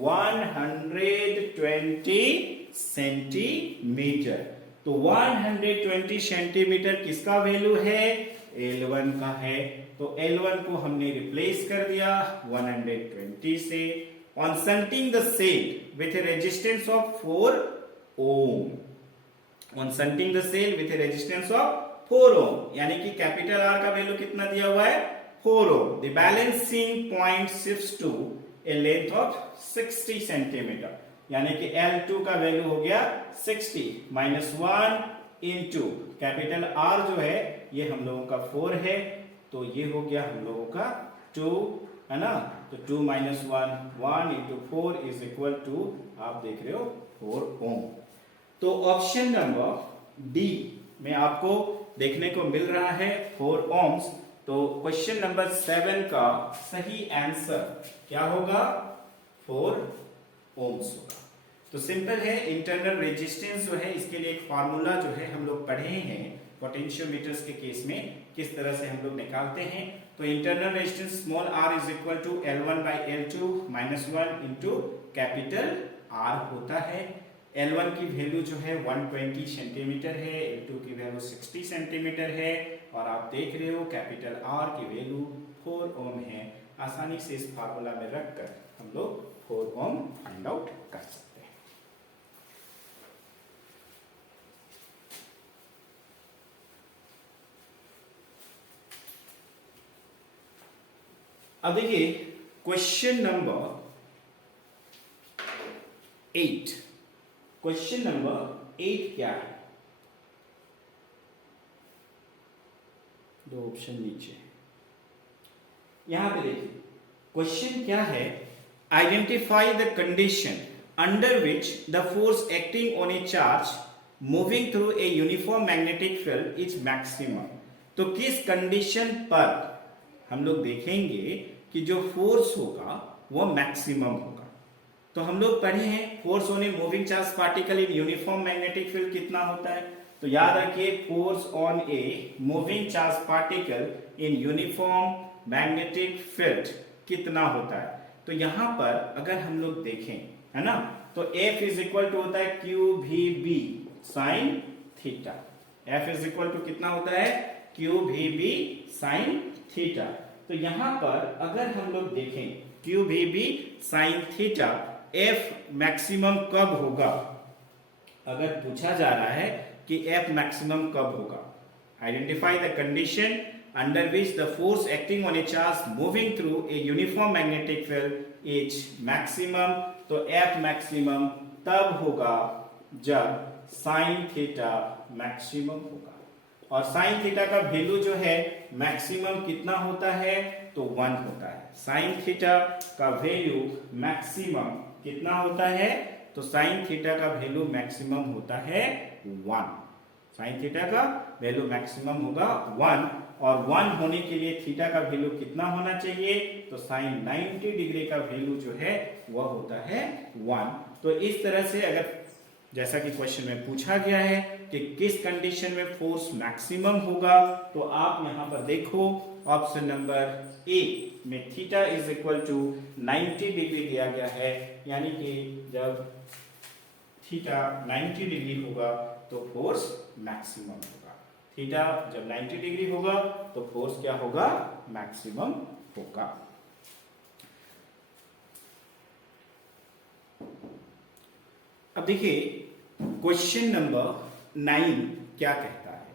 120 centimetre. तो 120 सेंटीमीटर किसका वैल्यू है? L1 का है। तो L1 को हमने रिप्लेस कर दिया 120 से। On shunting the cell with a resistance of 4 ohm, on shunting the cell with a resistance of 4 ohm, यानी कि कैपिटल R का वैल्यू कितना दिया हुआ है? 4 ohm. The balancing point shifts to a length of 60 centimetre, यानी कि L2 का वैल्यू हो गया 60 माइनस 1 इंटू कैपिटल R जो है ये हम लोगों का 4 है, तो ये हो गया हम लोगों का 2, है ना। तो 2 minus 1 into 4 is equal to, आप देख रहे हो 4 ओम। तो ऑप्शन नंबर डी में आपको देखने को मिल रहा है 4 ओम्स। तो क्वेश्चन नंबर 7 का सही आंसर क्या होगा? 4 ओम्स होगा। तो सिंपल है, इंटरनल रेजिस्टेंस जो है इसके लिए एक फार्मूला जो है हम लोग पढ़े हैं पोटेंशियोमीटर्स के केस में, किस तरह से हम लोग निकालते हैं। तो internal resistance small r is equal to L1 by L2 minus 1 into capital R होता है। L1 की वैल्यू जो है 120 सेंटीमीटर है, L2 की वैल्यू 60 सेंटीमीटर है, और आप देख रहे हो कैपिटल R की वैल्यू 4 ओम है। आसानी से इस फार्मूला में रखकर हम लोग 4 ओम फाइंड आउट कर सकते हैं। अब देखिए क्वेश्चन नंबर 8। क्वेश्चन नंबर 8 क्या है? दो ऑप्शन नीचे, यहां पे देखिए क्वेश्चन क्या है? Identify the condition under which the force acting on A charge moving through a uniform magnetic field is maximum. तो किस कंडीशन पर हम लोग देखेंगे कि जो फोर्स होगा वो मैक्सिमम होगा? तो हम लोग पढ़े हैं force on a moving charge particle in uniform magnetic field कितना होता है। तो याद रखिए force on a moving charge particle in uniform magnetic field कितना होता है। तो यहां पर अगर हम लोग देखें, है ना, तो F इज इक्वल टू होता है QVB sine theta. F is equal to कितना होता है? QVB sine theta. तो यहां पर अगर हम लोग देखें QVB sine theta, F maximum कब होगा? अगर पूछा जा रहा है कि F मैक्सिमम कब होगा, identify the condition under which the force acting on A charge moving through a uniform magnetic field is maximum. तो F मैक्सिमम तब होगा जब साइन थीटा मैक्सिमम होगा। और साइन थीटा का वैल्यू जो है मैक्सिमम कितना होता है? तो 1 होता है। साइन थीटा का वैल्यू मैक्सिमम कितना होता है? तो साइन थीटा का वैल्यू मैक्सिमम होता है 1। साइन थीटा का वैल्यू मैक्सिमम होगा 1, और 1 होने के लिए थीटा का वैल्यू कितना होना चाहिए? तो साइन 90 डिग्री का वैल्यू जो है वह होता है 1। तो इस तरह से अगर जैसा कि क्वेश्चन में पूछा गया है कि किस कंडीशन में फोर्स मैक्सिमम होगा, तो आप यहां पर देखो ऑप्शन नंबर ए में theta is equal to 90 degree दिया गया है, यानी कि जब थीटा 90 डिग्री होगा तो फोर्स मैक्सिमम होगा। थीटा जब 90 डिग्री होगा तो फोर्स क्या होगा? मैक्सिमम होगा। अब देखिए क्वेश्चन नंबर 9 क्या कहता है।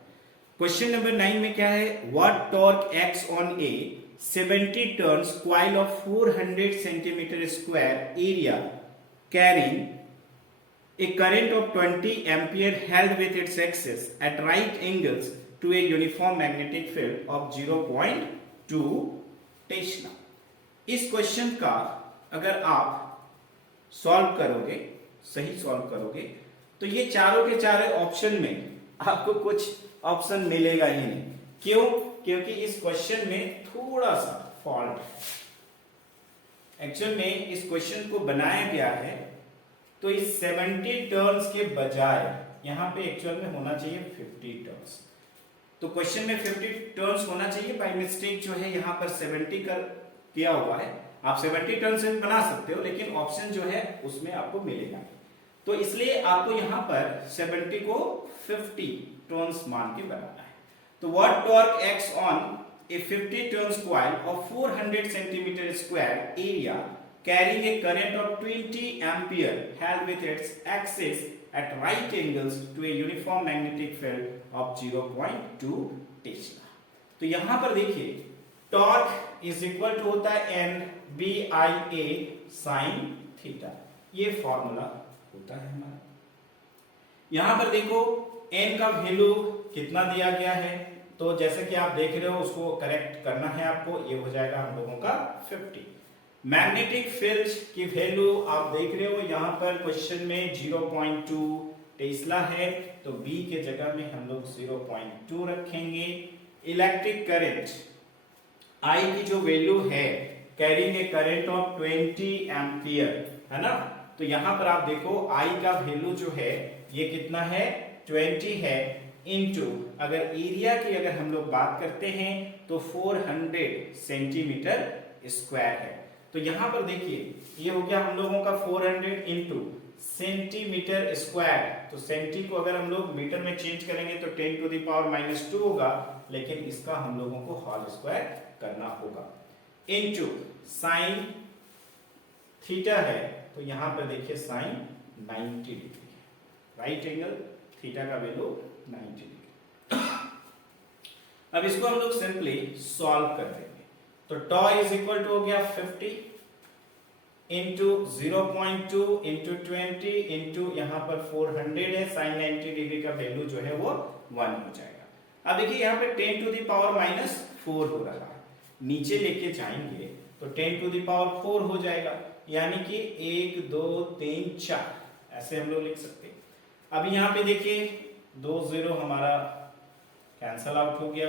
क्वेश्चन नंबर 9 में क्या है? What torque acts on A 70 turns coil of 400 centimetre square area carrying a current of 20 ampere held with its axis at right angles to a uniform magnetic field of 0.2 Tesla. इस question का अगर आप solve करोगे, सही solve करोगे, तो ये चारों के चारों ऑप्शन में आपको कुछ ऑप्शन मिलेगा ही नहीं। क्यों? क्योंकि इस क्वेश्चन में थोड़ा सा फॉल्ट है। एक्चुअल में इस क्वेश्चन को बनाया गया है तो इस 70 टर्न्स के बजाय यहाँ पे एक्चुअल में होना चाहिए 50 टर्न्स। तो क्वेश्चन में 50 टर्न्स होना चाहिए, बाय मिस्टेक जो है यहाँ पर 70 कर किया हुआ है। आप 70 टर्न्स से बना सकते हो, लेकिन ऑप्शन जो है उसमें आपको मिलेगा। तो इसलिए आपको यहाँ पर 70 को 50 टर्न्स मान के बनाना है। तो what torque acts on a 50 turns coil of 400 centimeter square area carrying a current of 20 ampere held with its axis at right angles to a uniform magnetic field of 0.2 Tesla. तो यहां पर देखिए torque is equal to होता है N B I A sine theta, ये formula होता है हमारा। यहां पर देखो एन का वैल्यू कितना दिया गया है, तो जैसे कि आप देख रहे हो उसको करेक्ट करना है आपको, ये हो जाएगा हम लोगों का 50। मैग्नेटिक फील्ड की वैल्यू आप देख रहे हो यहाँ पर क्वेश्चन में 0.2 टेस्ला है, तो बी के जगह में हम लोग 0.2 रखेंगे। इलेक्ट्रिक करंट आई की जो वैल्यू है carrying a current of 20 ampere है ना, तो यहां पर आप देखो आई का वैल्यू जो है ये कितना है 20 है, इनटू अगर एरिया की अगर हम लोग बात करते हैं तो 400 सेंटीमीटर स्क्वायर है। तो यहां पर देखिए ये हो गया हम लोगों का 400 इंटू सेंटीमीटर स्क्वायर, तो सेंटी को अगर हम लोग मीटर में चेंज करेंगे तो 10 टू द पावर -2 होगा, लेकिन इसका हम लोगों को होल स्क्वायर करना होगा। इनटू साइन थीटा है, तो यहां पर देखिए साइन 90 डिग्री है, राइट एंगल थीटा का वैल्यू 90 डिग्री। अब इसको हम लोग सिंपली सॉल्व कर देंगे, तो टॉ इज इक्वल टू हो गया 50 इंटू 0.2 इंटू 20 इंटू यहाँ पर 400 है, साइन 90 डिग्री का वैल्यू जो है वो 1 हो जाएगा। अब देखिए यहाँ पे 10 टू द पावर -4 हो रहा है, नीचे लेके जाएंगे तो 10 टू द पावर 4 हो जाएगा, यानी कि 1 2 3 4 ऐसे हम लोग लिख सकते हैं। अभी यहाँ पे देखिए 2 0 हमारा कैंसल आउट हो गया,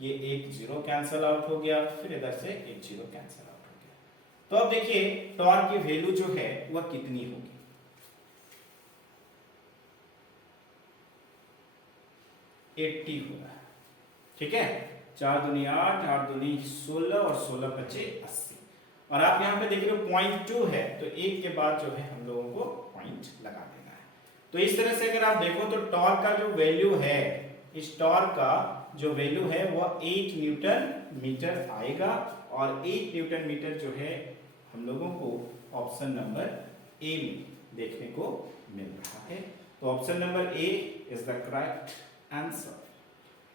ये 1 0 कैंसल आउट हो गया, फिर इधर से 1 0 कैंसल आउट हो गया। तो अब देखिए टॉर्क की वैल्यू जो है वह कितनी होगी, 80 होगा, ठीक है। 4 दूनी 8, 8 दूनी 16 और 16 बचे 80। और आप यहाँ पे देख रहे हो 0.2 है, तो एक के बाद जो है हम लोगों को पॉइंट लगा देना है। तो इस तरह से अगर आप देखो तो टॉर्क का जो वैल्यू है, इस टॉर्क का जो वैल्यू है वह 8 न्यूटन मीटर आएगा, और 8 न्यूटन मीटर जो है हम लोगों को ऑप्शन नंबर ए में देखने को मिल रहा है। तो option number A is the correct answer.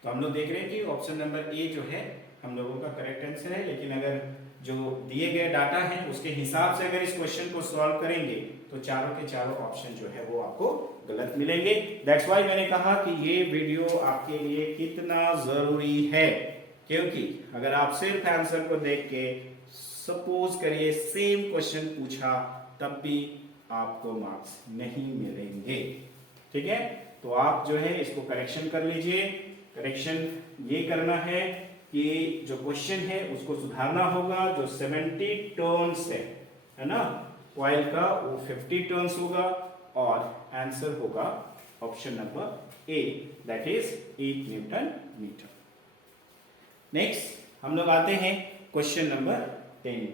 तो हम लोग देख रहे हैं कि ऑप्शन नंबर ए जो है हम लोगों का करेक्ट आंसर है, लेकिन अगर जो दिए गए डाटा है उसके हिसाब से अगर इस क्वेश्चन को सॉल्व करेंगे तो चारों के चारों ऑप्शन जो है वो आपको गलत मिलेंगे। दैट्स व्हाई मैंने कहा कि ये वीडियो आपके लिए कितना जरूरी है, क्योंकि अगर आप सिर्फ आंसर को देख के सपोज करिए सेम क्वेश्चन पूछा तब भी आपको मार्क्स नहीं मिलेंगे, ठीक है। तो आप जो है इसको करेक्शन कर लीजिए। करेक्शन ये करना है कि जो क्वेश्चन है उसको सुधारना होगा। जो 70 टर्न्स है ना कॉइल का, वो 50 टर्न्स होगा, और आंसर होगा option number A, that is 8 newton metre. Next हम लोग आते हैं क्वेश्चन नंबर 10।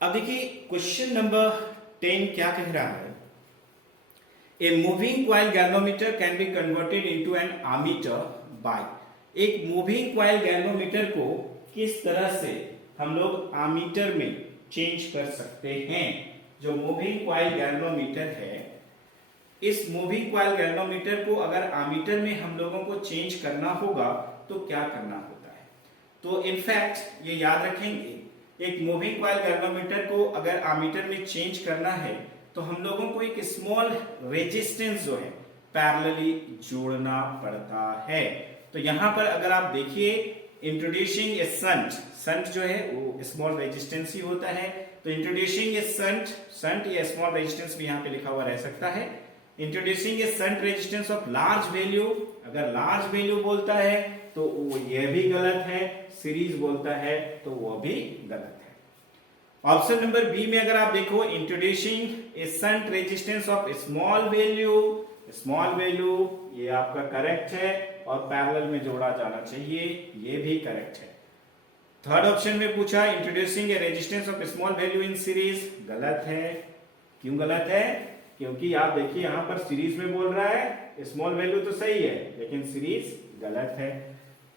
अब देखिए क्वेश्चन नंबर 10 क्या कह रहा है। A moving coil galvanometer can be converted into an ammeter by, एक मूविंग कॉइल गैल्वेनोमीटर को किस तरह से हम लोग आमीटर में चेंज कर सकते हैं। जो मूविंग कॉइल गैल्वेनोमीटर है, इस मूविंग कॉइल गैल्वेनोमीटर को अगर आमीटर में हम लोगों को चेंज करना होगा तो क्या करना होता है। तो इनफैक्ट ये याद रखेंगे, एक मूविंग कॉइल गैल्वेनोमीटर को अगर आमीटर में चेंज करना है तो हम लोगों को एक स्मॉल रेजिस्टेंस जो है पैरेलली जोड़ना पड़ता है। तो यहां पर अगर आप देखिए इंट्रोड्यूसिंग ए शंट, शंट जो है वो स्मॉल रेजिस्टेंस ही होता है। तो इंट्रोड्यूसिंग ए शंट, शंट या स्मॉल रेजिस्टेंस भी यहाँ पे लिखा हुआ रह सकता है। Introducing A shunt resistance of large value, अगर लार्ज वैल्यू बोलता है तो वो ये भी गलत है, सीरीज बोलता है तो वो भी गलत है। ऑप्शन नंबर बी में अगर आप देखो, introducing A shunt resistance of small value, small value ये आपका करेक्ट है और पैरेलल में जोड़ा जाना चाहिए, ये भी करेक्ट है। थर्ड ऑप्शन में पूछा introducing A resistance of small value in series, गलत है। क्यों गलत है? क्योंकि आप देखिए यहां पर सीरीज में बोल रहा है, स्मॉल वैल्यू तो सही है लेकिन सीरीज गलत है।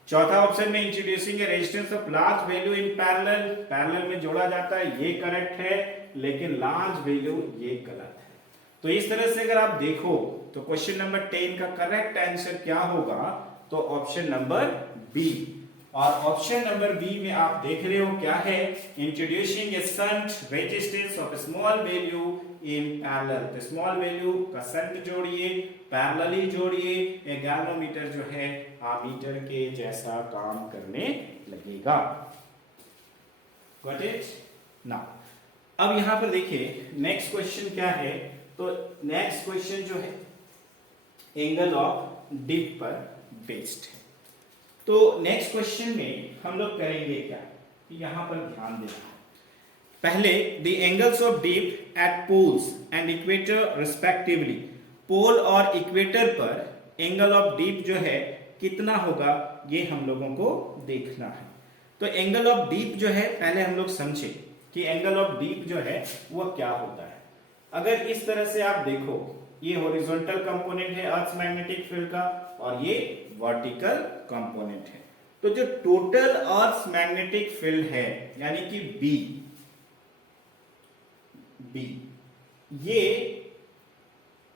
चौथा ऑप्शन में introducing A resistance of large value in parallel, parallel में जोड़ा जाता है, ये करेक्ट है लेकिन लार्ज वैल्यू ये गलत है। तो इस तरह से अगर आप देखो तो क्वेश्चन नंबर 10 का करेक्ट आंसर क्या होगा? तो ऑप्शन नंबर बी। और ऑप्शन नंबर बी में आप देख रहे हो क्या है, introducing A shunt resistance of small value in parallel. तो स्मॉल वैल्यू का शंट जोड़िए, पैरेलली जोड़िए, एक गैल्वेनोमीटर जो है आमीटर के जैसा काम करने लगेगा। Got it? नाउ अब यहां पर देखिए नेक्स्ट क्वेश्चन क्या है। तो नेक्स्ट क्वेश्चन जो है एंगल ऑफ डिप पर बेस्ड है। तो नेक्स्ट क्वेश्चन में हम लोग करेंगे क्या, यहां पर ध्यान देना। पहले the angles of dip at poles and equator respectively, pole और इक्वेटर पर एंगल ऑफ डिप जो है कितना होगा ये हम लोगों को देखना है। तो एंगल ऑफ डिप जो है पहले हम लोग समझे कि एंगल ऑफ डिप जो है वो क्या होता है। अगर इस तरह से आप देखो, ये हॉरिजॉन्टल कंपोनेंट है अर्थ मैग्नेटिक फील्ड का और ये वर्टिकल कंपोनेंट है। तो जो टोटल अर्थ मैग्नेटिक फील्ड है यानी कि बी, ये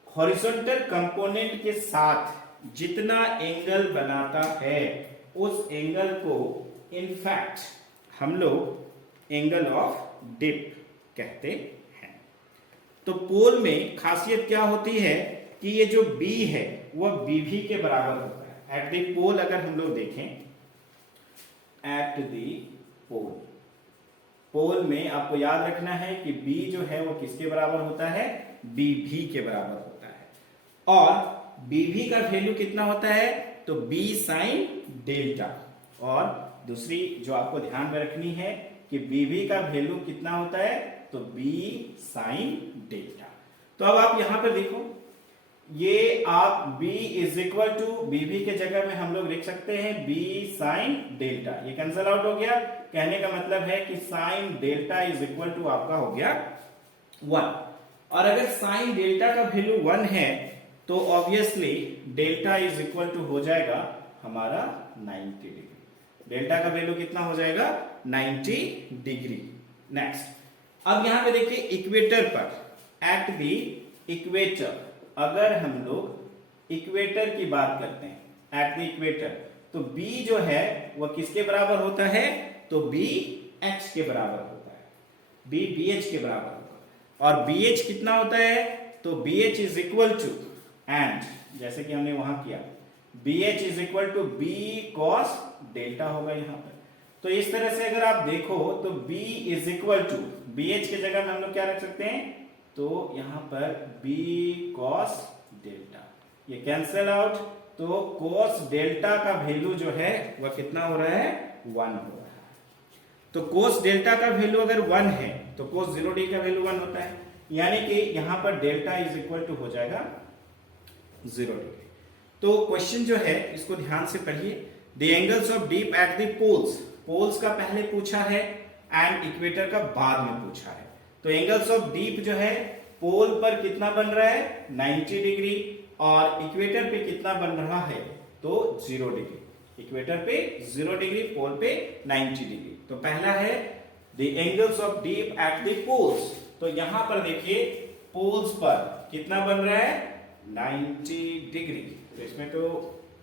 हॉरिजॉन्टल कंपोनेंट के साथ जितना एंगल बनाता है उस एंगल को इनफैक्ट हम लोग एंगल ऑफ डिप कहते हैं। तो पोल में खासियत क्या होती है कि ये जो बी है वह बीभी के बराबर होता है। एट द पोल अगर हम लोग देखें, एट द पोल, पोल में आपको याद रखना है कि बी जो है वो किसके बराबर होता है? बीभी के बराबर होता है। और बीभी का वैल्यू कितना होता है? तो बी साइन डेल्टा। और दूसरी जो आपको ध्यान में रखनी है कि बीभी का वैल्यू कितना होता है? तो बी साइन डेल्टा। तो अब आप यहां पर देखो, ये आप b is equal to BB के जगह में हम लोग लिख सकते हैं b साइन डेल्टा, ये कैंसल आउट हो गया। कहने का मतलब है कि sine delta is equal to आपका हो गया 1। और अगर साइन डेल्टा का वैल्यू 1 है तो obviously delta is equal to हो जाएगा हमारा 90 डिग्री। डेल्टा का वैल्यू कितना हो जाएगा? 90 डिग्री। नेक्स्ट, अब यहां पे देखिए इक्वेटर पर, एट द इक्वेटर, अगर हम लोग इक्वेटर की बात करते हैं एट द इक्वेटर, तो b जो है वह किसके बराबर होता है? तो b h के बराबर होता है, b bh के बराबर होता है। और bh कितना होता है? तो bh is equal to, and जैसे कि हमने वहां किया, bh is equal to b cos delta होगा यहां पर। तो इस तरह से अगर आप देखो तो b is equal to, bh के जगह में हम लोग क्या रख सकते हैं? तो यहां पर b cos डेल्टा, ये कैंसल आउट। तो cos डेल्टा का वैल्यू जो है वह कितना हो रहा है? 1 हो रहा है। तो cos डेल्टा का वैल्यू अगर 1 है तो cos 0 का वैल्यू 1 होता है, यानी कि यहां पर डेल्टा इज इक्वल टू हो जाएगा 0 डिग्री। तो क्वेश्चन जो है इसको ध्यान से पढ़िए। The angles of dip at the poles, poles का पहले पूछा है एंड इक्वेटर का बाद में पूछा है। तो एंगल्स ऑफ डीप जो है पोल पर कितना बन रहा है? 90 डिग्री। और इक्वेटर पे कितना बन रहा है? तो 0 डिग्री। इक्वेटर पे 0 डिग्री, पोल पे 90 डिग्री। तो पहला है the angles of dip at the poles. तो यहां पर देखिए पोल्स पर कितना बन रहा है? 90 डिग्री। तो इसमें तो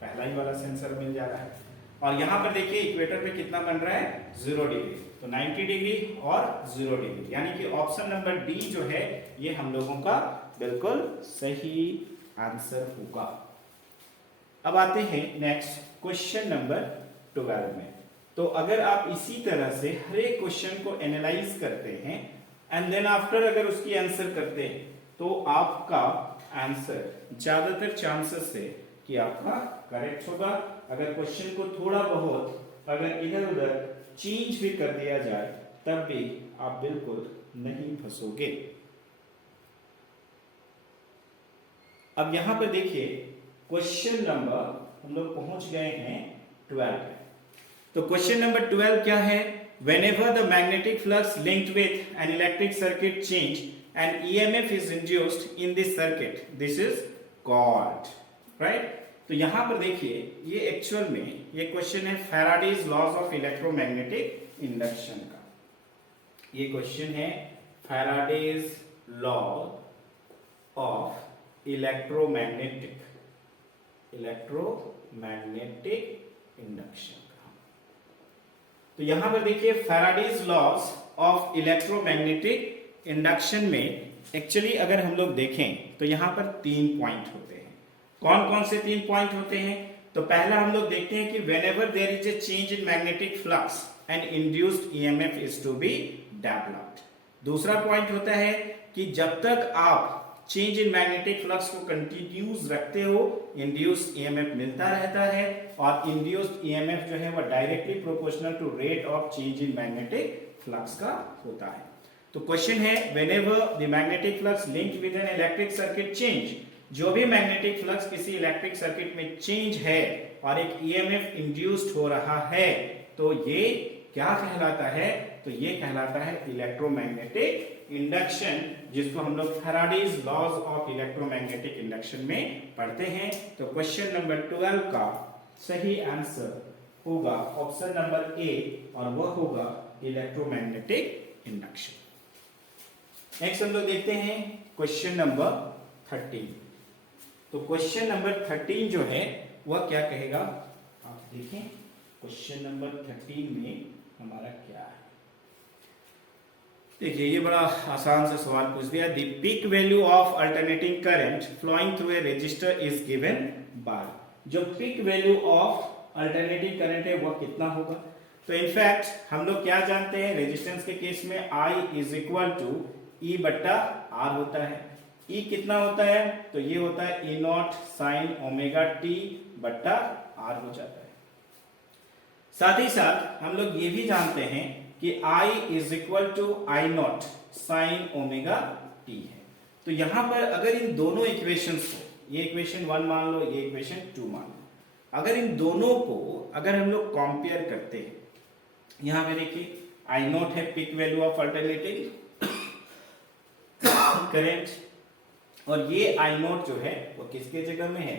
पहला ही वाला सेंसर मिल जा रहा है। और यहां पर देखिए इक्वेटर पे कितना बन रहा है? 0 डिग्री। तो 90 डिग्री और 0 डिग्री, यानी कि ऑप्शन नंबर डी जो है ये हम लोगों का बिल्कुल सही आंसर होगा। अब आते हैं नेक्स्ट क्वेश्चन नंबर 12 में। तो अगर आप इसी तरह से हर एक क्वेश्चन को एनालाइज करते हैं एंड देन आफ्टर अगर उसकी आंसर करते हैं तो आपका आंसर ज्यादातर चांसेस है कि आपका करेक्ट होगा। अगर क्वेश्चन को थोड़ा बहुत अगर इधर उधर चेंज भी कर दिया जाए तब भी आप बिल्कुल नहीं फंसोगे। अब यहां पर देखिए क्वेश्चन नंबर हम लोग पहुंच गए हैं 12। तो क्वेश्चन नंबर 12 क्या है? Whenever the magnetic flux linked with an electric circuit change and EMF is induced in this circuit, this is called, right? तो यहां पर देखिए ये एक्चुअल में ये क्वेश्चन है Faraday's laws of electromagnetic induction का। ये क्वेश्चन है Faraday's law of electromagnetic induction का। तो यहां पर देखिए Faraday's laws of electromagnetic induction में एक्चुअली अगर हम लोग देखें तो यहां पर 3 पॉइंट होते हैं। कौन कौन से 3 पॉइंट होते हैं? तो पहला हम लोग देखते हैं कि whenever there is a change in magnetic flux and induced EMF is to be developed। दूसरा पॉइंट होता है कि जब तक आप चेंज इन मैग्नेटिक फ्लक्स को कंटिन्यूस रखते हो इंड्यूस्ड ईएमएफ मिलता रहता है, और इंड्यूस्ड ईएमएफ जो है वह directly proportional to rate of change in magnetic flux का होता है। तो क्वेश्चन है whenever the magnetic flux linked with an electric circuit change, जो भी मैग्नेटिक फ्लक्स किसी इलेक्ट्रिक सर्किट में चेंज है और एक ईएमएफ इंड्यूस्ड हो रहा है तो ये क्या कहलाता है? तो ये कहलाता है इलेक्ट्रोमैग्नेटिक इंडक्शन, जिसको हम लोग Faraday's laws of electromagnetic induction में पढ़ते हैं। तो क्वेश्चन नंबर 12 का सही आंसर होगा ऑप्शन नंबर ए, और वह होगा इलेक्ट्रोमैग्नेटिक इंडक्शन। नेक्स्ट हम लोग देखते हैं क्वेश्चन नंबर 13। तो क्वेश्चन नंबर 13 जो है वह क्या कहेगा, आप देखें क्वेश्चन नंबर 13 में हमारा क्या है। देखिए ये बड़ा आसान सा सवाल पूछ दिया। The peak value of alternating current flowing through a register is given by. जो peak value of alternating current है वह कितना होगा? तो इनफैक्ट हम लोग क्या जानते हैं, रेजिस्टेंस के केस में I is equal to E बट्टा R होता है। E कितना होता है? तो ये होता है E not sine omega t बट्टा R हो जाता है। साथ ही साथ हम लोग ये भी जानते हैं कि I is equal to I nought sine omega t है। तो यहां पर अगर इन दोनों इक्वेशंस को, ये इक्वेशन 1 मान लो, ये इक्वेशन 2 मान लो, अगर इन दोनों को अगर हम लोग कंपेयर करते हैं, यहां पे देखिए I नॉट है peak value of alternating current, और ये I नॉट जो है वो किसके जगह में है?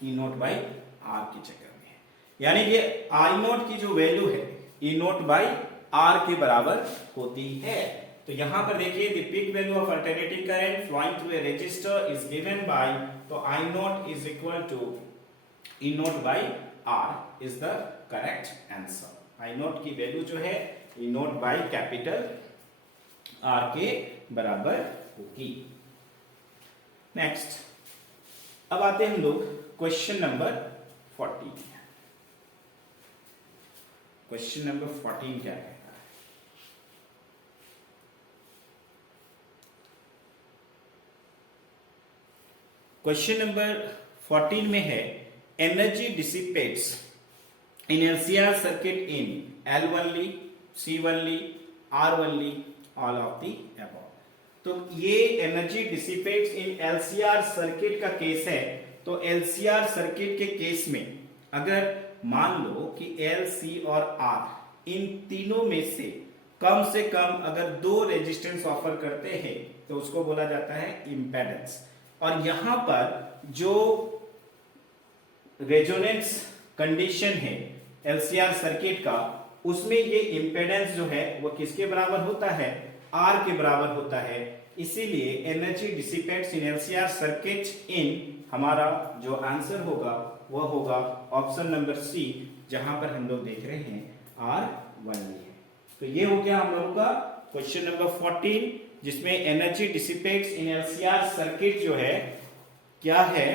E नॉट बाई R की जगह में है। यानी ये I नॉट की जो वैल्यू है E नॉट बाई R के बराबर होती है। तो यहां पर देखिए the peak value of alternating current flowing through a register is given by, तो I nought is equal to E nought by R is the correct answer. I nought की वैल्यू जो है E nought by capital R के बराबर होगी। Next अब आते हैं हम लोग क्वेश्चन नंबर 14। क्वेश्चन नंबर 14 क्या कहता है? क्वेश्चन नंबर 14 में है energy dissipates in LCR circuit in L only, C only, R only, all of the above. तो ये एनर्जी डिसिपेट्स इन एलसीआर सर्किट का केस है। तो एलसीआर सर्किट के केस में अगर मान लो कि L, C और R इन तीनों में से कम अगर 2 रेजिस्टेंस ऑफर करते हैं तो उसको बोला जाता है इंपेडेंस। और यहां पर जो रेजोनेंस कंडीशन है एलसीआर सर्किट का, उसमें ये इंपेडेंस जो है वो किसके बराबर होता है? R के बराबर होता है। इसीलिए energy dissipates in LCR circuit in, हमारा जो आंसर होगा वह होगा ऑप्शन नंबर सी, जहां पर हम लोग देख रहे हैं R ओनली है। तो ये हो गया हम लोग का क्वेश्चन नंबर 14, जिसमें एनर्जी डिसिपेट्स इन एलसीआर सर्किट जो है क्या है,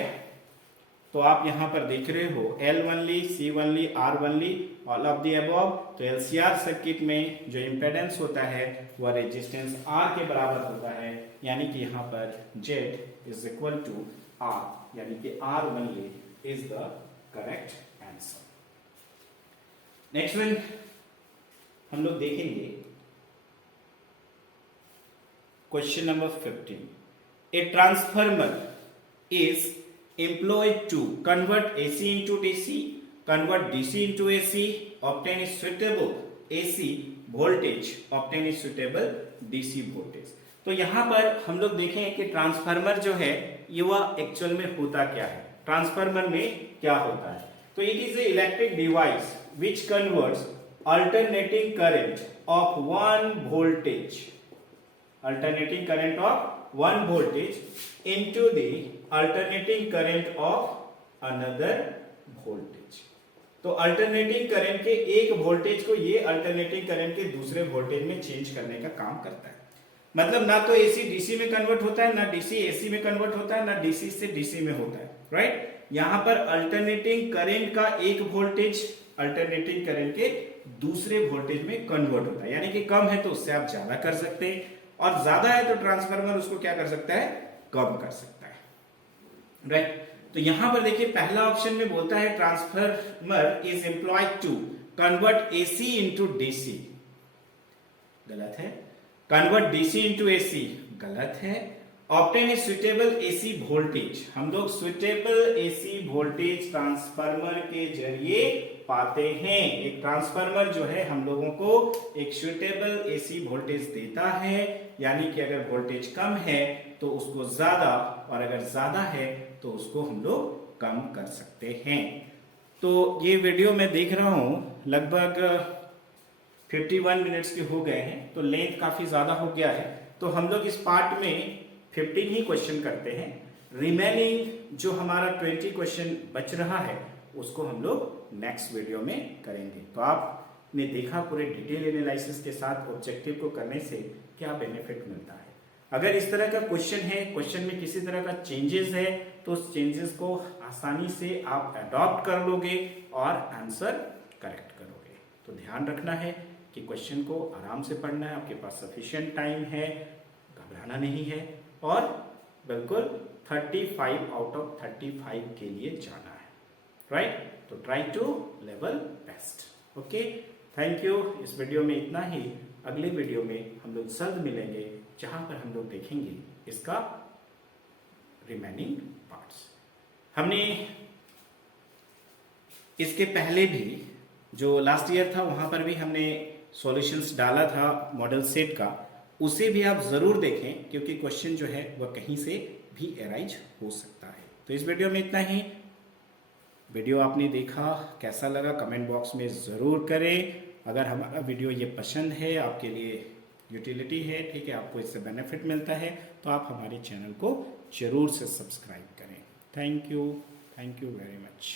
तो आप यहां पर देख रहे हो L only, C only, R only all of the above. तो एलसीआर सर्किट में जो इम्पेडेंस होता है वह रेजिस्टेंस R के बराबर होता है, यानी कि यहाँ पर Z is equal to R, यानी कि R only is the correct answer. Next one हम लोग देखेंगे question number 15। A transformer is employed to convert AC into DC, convert DC into AC, obtain a suitable AC voltage, obtain a suitable DC voltage। तो यहाँ पर हम लोग देखें कि ट्रांसफार्मर जो है ये वह एक्चुअल में होता क्या है, ट्रांसफार्मर में क्या होता है। तो it is a electric device which converts alternating current of one voltage, alternating current of one voltage into the alternating current of another voltage। तो अल्टरनेटिंग करंट के एक वोल्टेज को ये अल्टरनेटिंग करंट के दूसरे वोल्टेज में चेंज करने का काम करता है। मतलब ना तो एसी डीसी में कन्वर्ट होता है, ना डीसी एसी में कन्वर्ट होता है, ना डीसी से डीसी में होता है, राइट। यहाँ पर अल्टरनेटिंग करंट का एक वोल्टेज अल्टरनेटिंग करंट के दूसरे वोल्टेज में कन्वर्ट होता है, यानी कि कम है तो उससे आप ज्यादा कर सकते हैं और ज्यादा है तो ट्रांसफार्मर उसको क्या कर सकता है, कम कर सकता है, राइट। तो यहां पर देखिए पहला ऑप्शन में बोलता है transformer is employed to convert AC into DC, गलत है। कन्वर्ट डीसी इनटू एसी, गलत है। Obtain a suitable AC voltage, हम लोग सुटेबल एसी वोल्टेज ट्रांसफार्मर के जरिए पाते हैं। एक ट्रांसफार्मर जो है हम लोगों को एक सुटेबल एसी वोल्टेज देता है, यानी कि अगर वोल्टेज कम है तो उसको ज्यादा और अगर ज्यादा है तो उसको हम लोग कम कर सकते हैं। तो ये वीडियो मैं देख रहा हूं लगभग 51 मिनट्स के हो गए हैं, तो लेंथ काफी ज्यादा हो गया है। तो हम लोग इस पार्ट में 15 ही क्वेश्चन करते हैं, रिमेनिंग जो हमारा 20 क्वेश्चन बच रहा है उसको हम लोग नेक्स्ट वीडियो में करेंगे। तो आपने देखा पूरे डिटेल एनालिसिस के साथ ऑब्जेक्टिव को करने से क्या बेनिफिट मिलता है। अगर इस तरह का क्वेश्चन है, क्वेश्चन में किसी तरह का चेंजेस है, तो उस चेंजेस को आसानी से आप अडॉप्ट कर लोगे और आंसर करेक्ट करोगे। तो ध्यान रखना है कि क्वेश्चन को आराम से पढ़ना है, आपके पास सफिशिएंट टाइम है, घबराना नहीं है और बिल्कुल 35 आउट ऑफ 35 के लिए जाना है, राइट। तो try to level best. Okay, thank you. इस वीडियो में इतना ही। अगले वीडियो में हम लोग जल्द मिलेंगे जहां पर हम लोग देखेंगे इसका रिमेनिंग पार्ट्स। हमने इसके पहले भी जो लास्ट ईयर था वहां पर भी हमने सॉल्यूशंस डाला था मॉडल सेट का, उसे भी आप जरूर देखें क्योंकि क्वेश्चन जो है वह कहीं से भी एराइज हो सकता है। तो इस वीडियो में इतना ही। वीडियो आपने देखा, कैसा लगा कमेंट बॉक्स में ज़रूर करें। अगर हमारा वीडियो ये पसंद है, आपके लिए यूटिलिटी है, ठीक है, आपको इससे बेनिफिट मिलता है, तो आप हमारे चैनल को जरूर से सब्सक्राइब करें। Thank you very much.